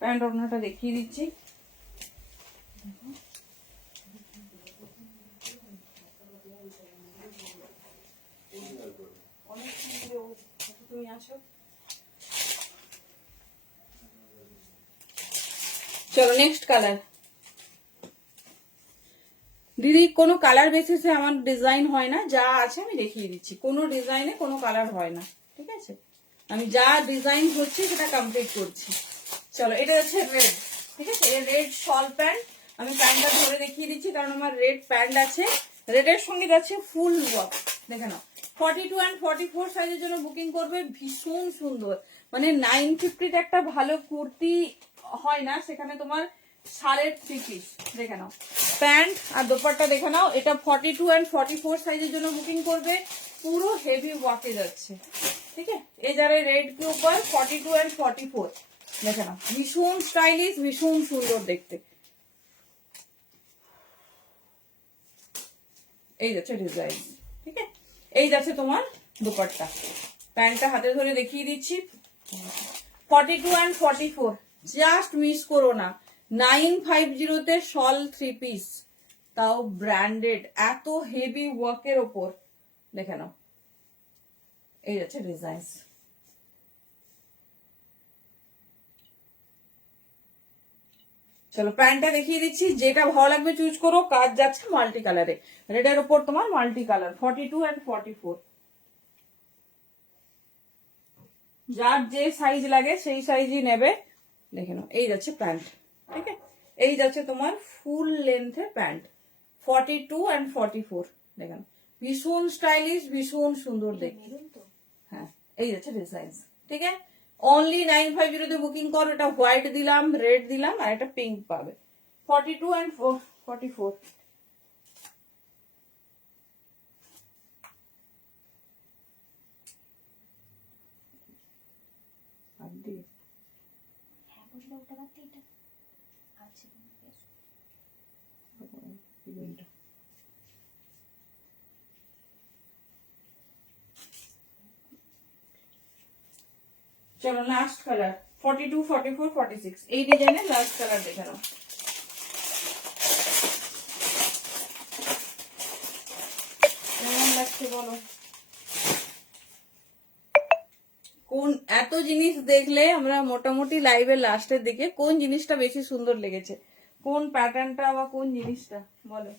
প্যান্ট ওড়নাটা দেখিয়ে দিচ্ছি। তুমি আসো। চলো নেক্সট কালার। দিদি কোনো কালার বেসিসে আমার ডিজাইন হয় না, যা আছে আমি দেখিয়ে দিচ্ছি। কোনো ডিজাইনে কোনো কালার হয় না, ঠিক আছে? আমি যা ডিজাইন হচ্ছে সেটা কমপ্লিট করছি। চলো এটা হচ্ছে রেড, ঠিক আছে? রেড শল প্যান্ট। আমি প্যান্টটা ধরে দেখিয়ে দিচ্ছি কারণ আমার রেড প্যান্ট আছে। রেডের সঙ্গে যাচ্ছে ফুল ওয়ার্ক, দেখে নাও। 42 and 44 সাইজের জন্য বুকিং করবে, ভীষণ সুন্দর। মানে 950 একটা ভালো কুর্তি হয় না, সেখানে তোমার 3.5 পিস। দেখে নাও প্যান্ট আর দোপাট্টা দেখে নাও। এটা 42 and 44 সাইজের জন্য বুকিং করবে, পুরো হেভি ওয়ার্কে যাচ্ছে। ঠিক আছে, এই যারা রেড के ऊपर 42 and 44 দেখে নাও, ভীষণ স্টাইলিশ, ভীষণ সুন্দর দেখতে। এই যাচ্ছে ডিজাইন। ঠিক আছে, এই যাচ্ছে তোমার দুপাট্টা। প্যান্টটা হাতে ধরে দেখিয়ে দিচ্ছি। 42 and 44 জাস্ট মিস করো না। 950 তে শল 3 পিস, তাও ব্র্যান্ডেড, এত হেভি ওয়ার্কের ওপর। দেখে নাও, এই যাচ্ছে ডিজাইন। চলো প্যান্টটা দেখিয়ে দিচ্ছি, যেটা ভালো লাগবে চুজ করো। কাজ যাচ্ছে মাল্টি কালারে, রেডের ওপর তোমার মাল্টি কালার। 42 and 44 যার যে সাইজ লাগে সেই সাইজই নেবে। দেখে নাও, এই যাচ্ছে প্যান্ট। ঠিক আছে, এই যাচ্ছে তোমার ফুল লেন্থের প্যান্ট। 42 and 44 দেখেন, ভীষণ স্টাইলিশ, ভীষণ সুন্দর দেখতে। হ্যাঁ, এই যাচ্ছে ডিজাইন। ঠিক আছে, অনলি 950 তে বুকিং করো। এটা হোয়াইট দিলাম, রেড দিলাম, আর এটা পিঙ্ক পাবে। 42 and 44 চলো লাস্ট কালার 42, 44, 46 এই ডিজাইনের লাস্ট কালার দেখে নাও। কেমন লাগছে বলো? কোন এত জিনিস দেখলে আমরা মোটামুটি লাইভের লাস্টের দিকে কোন জিনিসটা বেশি সুন্দর লেগেছে, কোন প্যাটার্নটা বা কোন জিনিসটা বলো?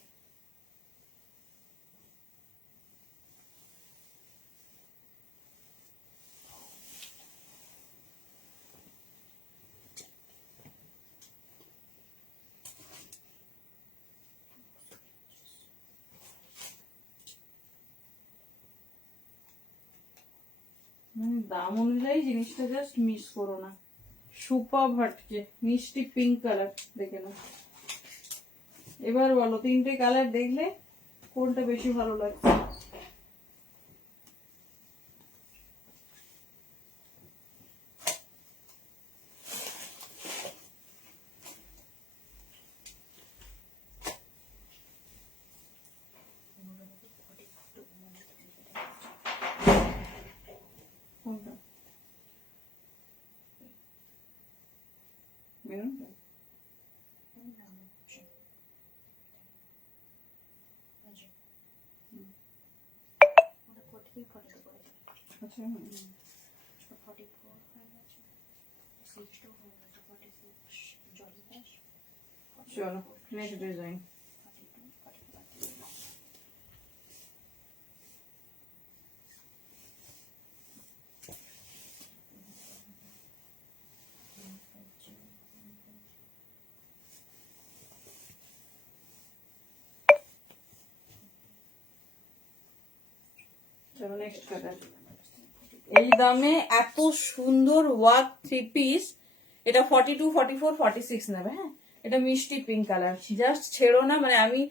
দাম অনুযায়ী জিনিসটা জাস্ট মিস করো না। সুপার হটকে মিষ্টি পিঙ্ক কালার দেখে নাও। এবার বলো, তিনটে কালার দেখলে কোনটা বেশি ভালো লাগছে? কোনটা? মেরুনটা? আচ্ছা, চলো নেক্সট ডিজাইন। চলো নেক্সট কালার। এই দামে এত সুন্দর ওয়ার্ক 3 পিস, এটা 42, 44, 46 নেবে। হ্যাঁ, এটা মিষ্টি পিঙ্ক কালার, জাস্ট ছেড়ো না। মানে আমি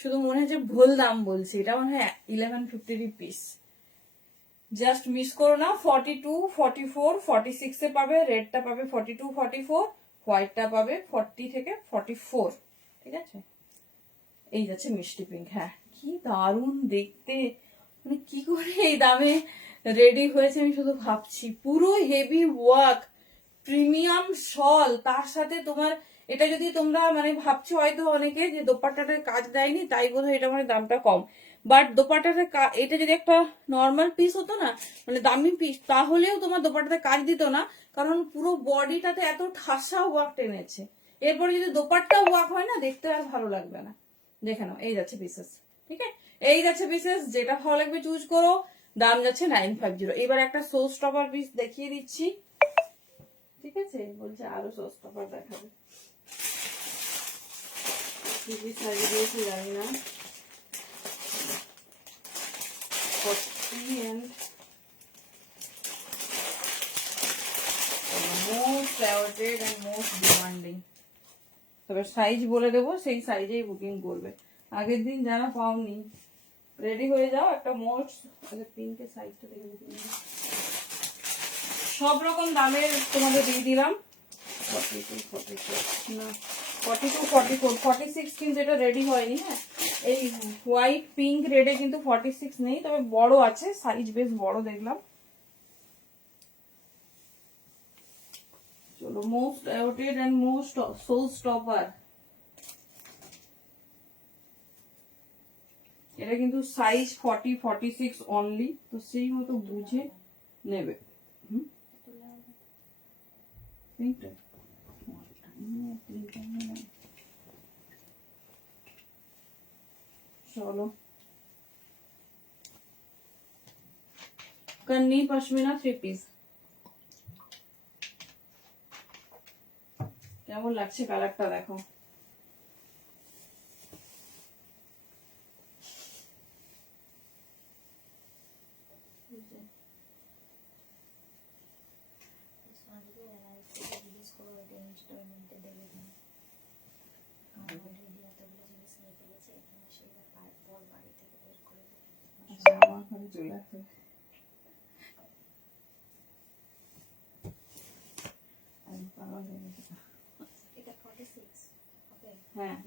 শুধু মনে হচ্ছে ভুল দাম বলছি, এটা মনে হয় 1150 পিস। জাস্ট মিস করো না। 42, 44, 46 এ পাবে। রেডটা পাবে 42, 44, হোয়াইটটা পাবে 40 থেকে 44। ঠিক আছে, এই যাচ্ছে মিষ্টি পিঙ্ক। হ্যাঁ, কি দারুণ দেখতে, মানে কি করে এই দামে রেডি হয়েছে আমি শুধু ভাবছি। পুরো হেভি ওয়ার্ক, প্রিমিয়াম শল, তার সাথে তোমার এটা যদি তোমরা মানে ভাবছো হয়তো অনেকে যে দোপাট্টাটার কাজ দেয়নি তাই বোধহয় এটা মানে দামটা কম, বাট দোপাট্টাটার এটা যদি একটা নর্মাল পিস হতো না, মানে দামি পিস, তাহলেও তোমার দোপাট্টাতে কাজ দিত না, কারণ পুরো বডিটাতে এত ঠাসা ওয়ার্ক টেনেছে। এরপরে যদি দোপাট্টা ওয়ার্ক হয় না, দেখতে আর ভালো লাগবে না। দেখে নাও, এই যাচ্ছে পিসেস। ঠিক আছে, এই যাচ্ছে পিসেস, যেটা ভালো লাগবে চুজ করো। দাম যাচ্ছে 950। এবার একটা শো স্টপার পিস দেখিয়ে দিচ্ছি। ঠিক আছে, বলছে আরো শো স্টপার দেখাবে, কি কি সাজিয়ে দিয়েছি জানি না। and most awaited and most demanding. তবে সাইজ বলে দেবো, সেই সাইজেই বুকিং করবে। আগের দিন যারা পাওনি রেডি হয়ে যাও, একটা মোস্ট পিঙ্কের সাইজটা দেখে বুকিং। সব রকম দামের তোমাদের দিয়ে দিলাম। 42, 44 না 42, 44, 46 কিন্তু এটা রেডি হয়নি। হ্যাঁ, এই হোয়াইট পিঙ্ক রেডে কিন্তু 46 নেই, তবে বড় আছে, সাইজ বেশ বড় দেখলাম। চলো, most awaited and most show stopper, এটা কিন্তু সাইজ 40, 46 অনলি, তো সেই মতো বুঝে নেবে। চলো, কন্নি পশমিনা 3 পিস, কেমন লাগছে কালারটা দেখো। আমার ঘরে চলে আসবে। হ্যাঁ,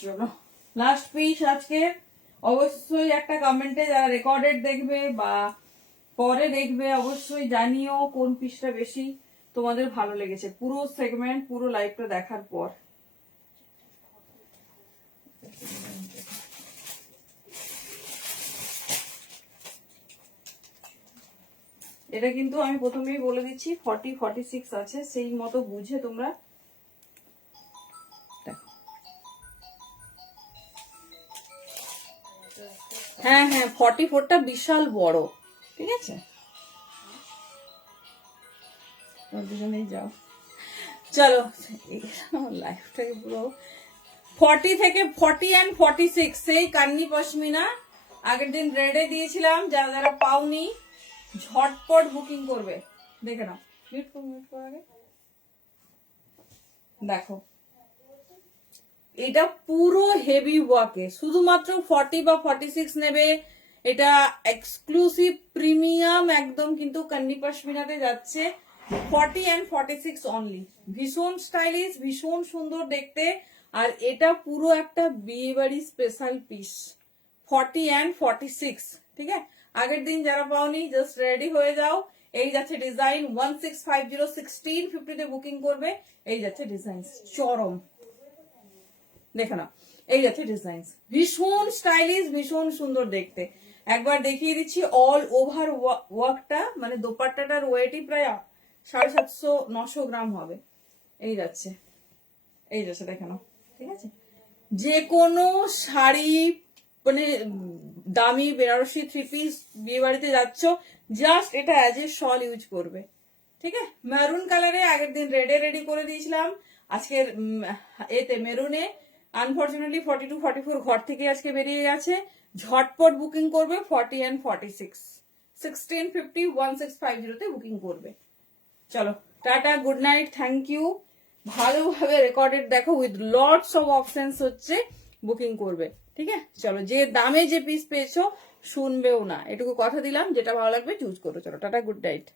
চলো লাস্ট পিস আজকে। অবশ্যই একটা কমেন্টে যারা রেকর্ডেড দেখবে বা পরে দেখবে অবশ্যই জানিও কোন পিসটা বেশি তোমাদের ভালো লেগেছে, পুরো সেগমেন্ট পুরো লাইভটা দেখার পর। এটা কিন্তু আমি প্রথমেই বলে দিচ্ছি 40, 46 আছে, সেই মতো বুঝে তোমরা দেখো। হ্যাঁ হ্যাঁ, 44টা বিশাল বড়, ঠিক আছে। দুজনেই যাও, চলো লাইফটাকে পুরো 40 থেকে 40 and 46 সেই কান্নি পশমিনা আগের দিন রেডে দিয়েছিলাম। যারা যারা পাওনি ঝটপট বুকিং করবে, দেখে নাও। দেখো, এটা পুরো হেভি ওয়ার্কে, শুধুমাত্র 40 বা 46 নেবে, এটা এক্সক্লুসিভ প্রিমিয়াম একদম কিন্তু কান্নি পশমিনাতে যাচ্ছে। 40 and 46 অনলি, ভীষণ স্টাইলিশ, ভীষণ সুন্দর দেখতে, আর এটা পুরো একটা বিয়ে বাড়ি স্পেশাল পিস। 40 and 46, ঠিক আছে। আগের দিন যারা পাওনি জাস্ট রেডি হয়ে যাও। এই যাচ্ছে ডিজাইন 1650, 1650 তে বুকিং করবে। এই যাচ্ছে ডিজাইন চরম, দেখো না, এই যাচ্ছে ডিজাইন, ভীষণ স্টাইলিশ, ভীষণ সুন্দর দেখতে। একবার দেখিয়ে দিচ্ছি অল ওভার ওয়ার্কটা, মানে দোপাট্টাটার ওয়েটই প্রায় 750, 900 গ্রাম হবে। এই যাচ্ছে, এই যাচ্ছে, দেখে নাও, ঠিক আছে। যে কোনো শাড়ি মানে দামি বেনারসি 3 পিস বিয়ে বাড়িতে যাচ্ছ, জাস্ট এটা অ্যাজ এ শল ইউজ করবে, ঠিক আছে। মেরুন কালারে আগের দিন রেডে রেডি করে দিয়েছিলাম, আজকের এতে মেরুনে। আনফর্চুনেটলি 42, 44 ঘর থেকে আজকে বেরিয়ে গেছে। ঝটপট বুকিং করবে 40 and 46, 1650, 1650 তে বুকিং করবে। চলো টাটা, গুড নাইট, থ্যাংক ইউ। ভালোভাবে রেকর্ডেড দেখো, উইথ লটস অফ অপশনস হচ্ছে বুকিং করবে, ঠিক আছে। চলো, যে দামে যে পিস পেয়েছো শুনবেও না, এটুকু কথা দিলাম, যেটা ভালো লাগবে চুজ করো। চলো টাটা, গুড নাইট।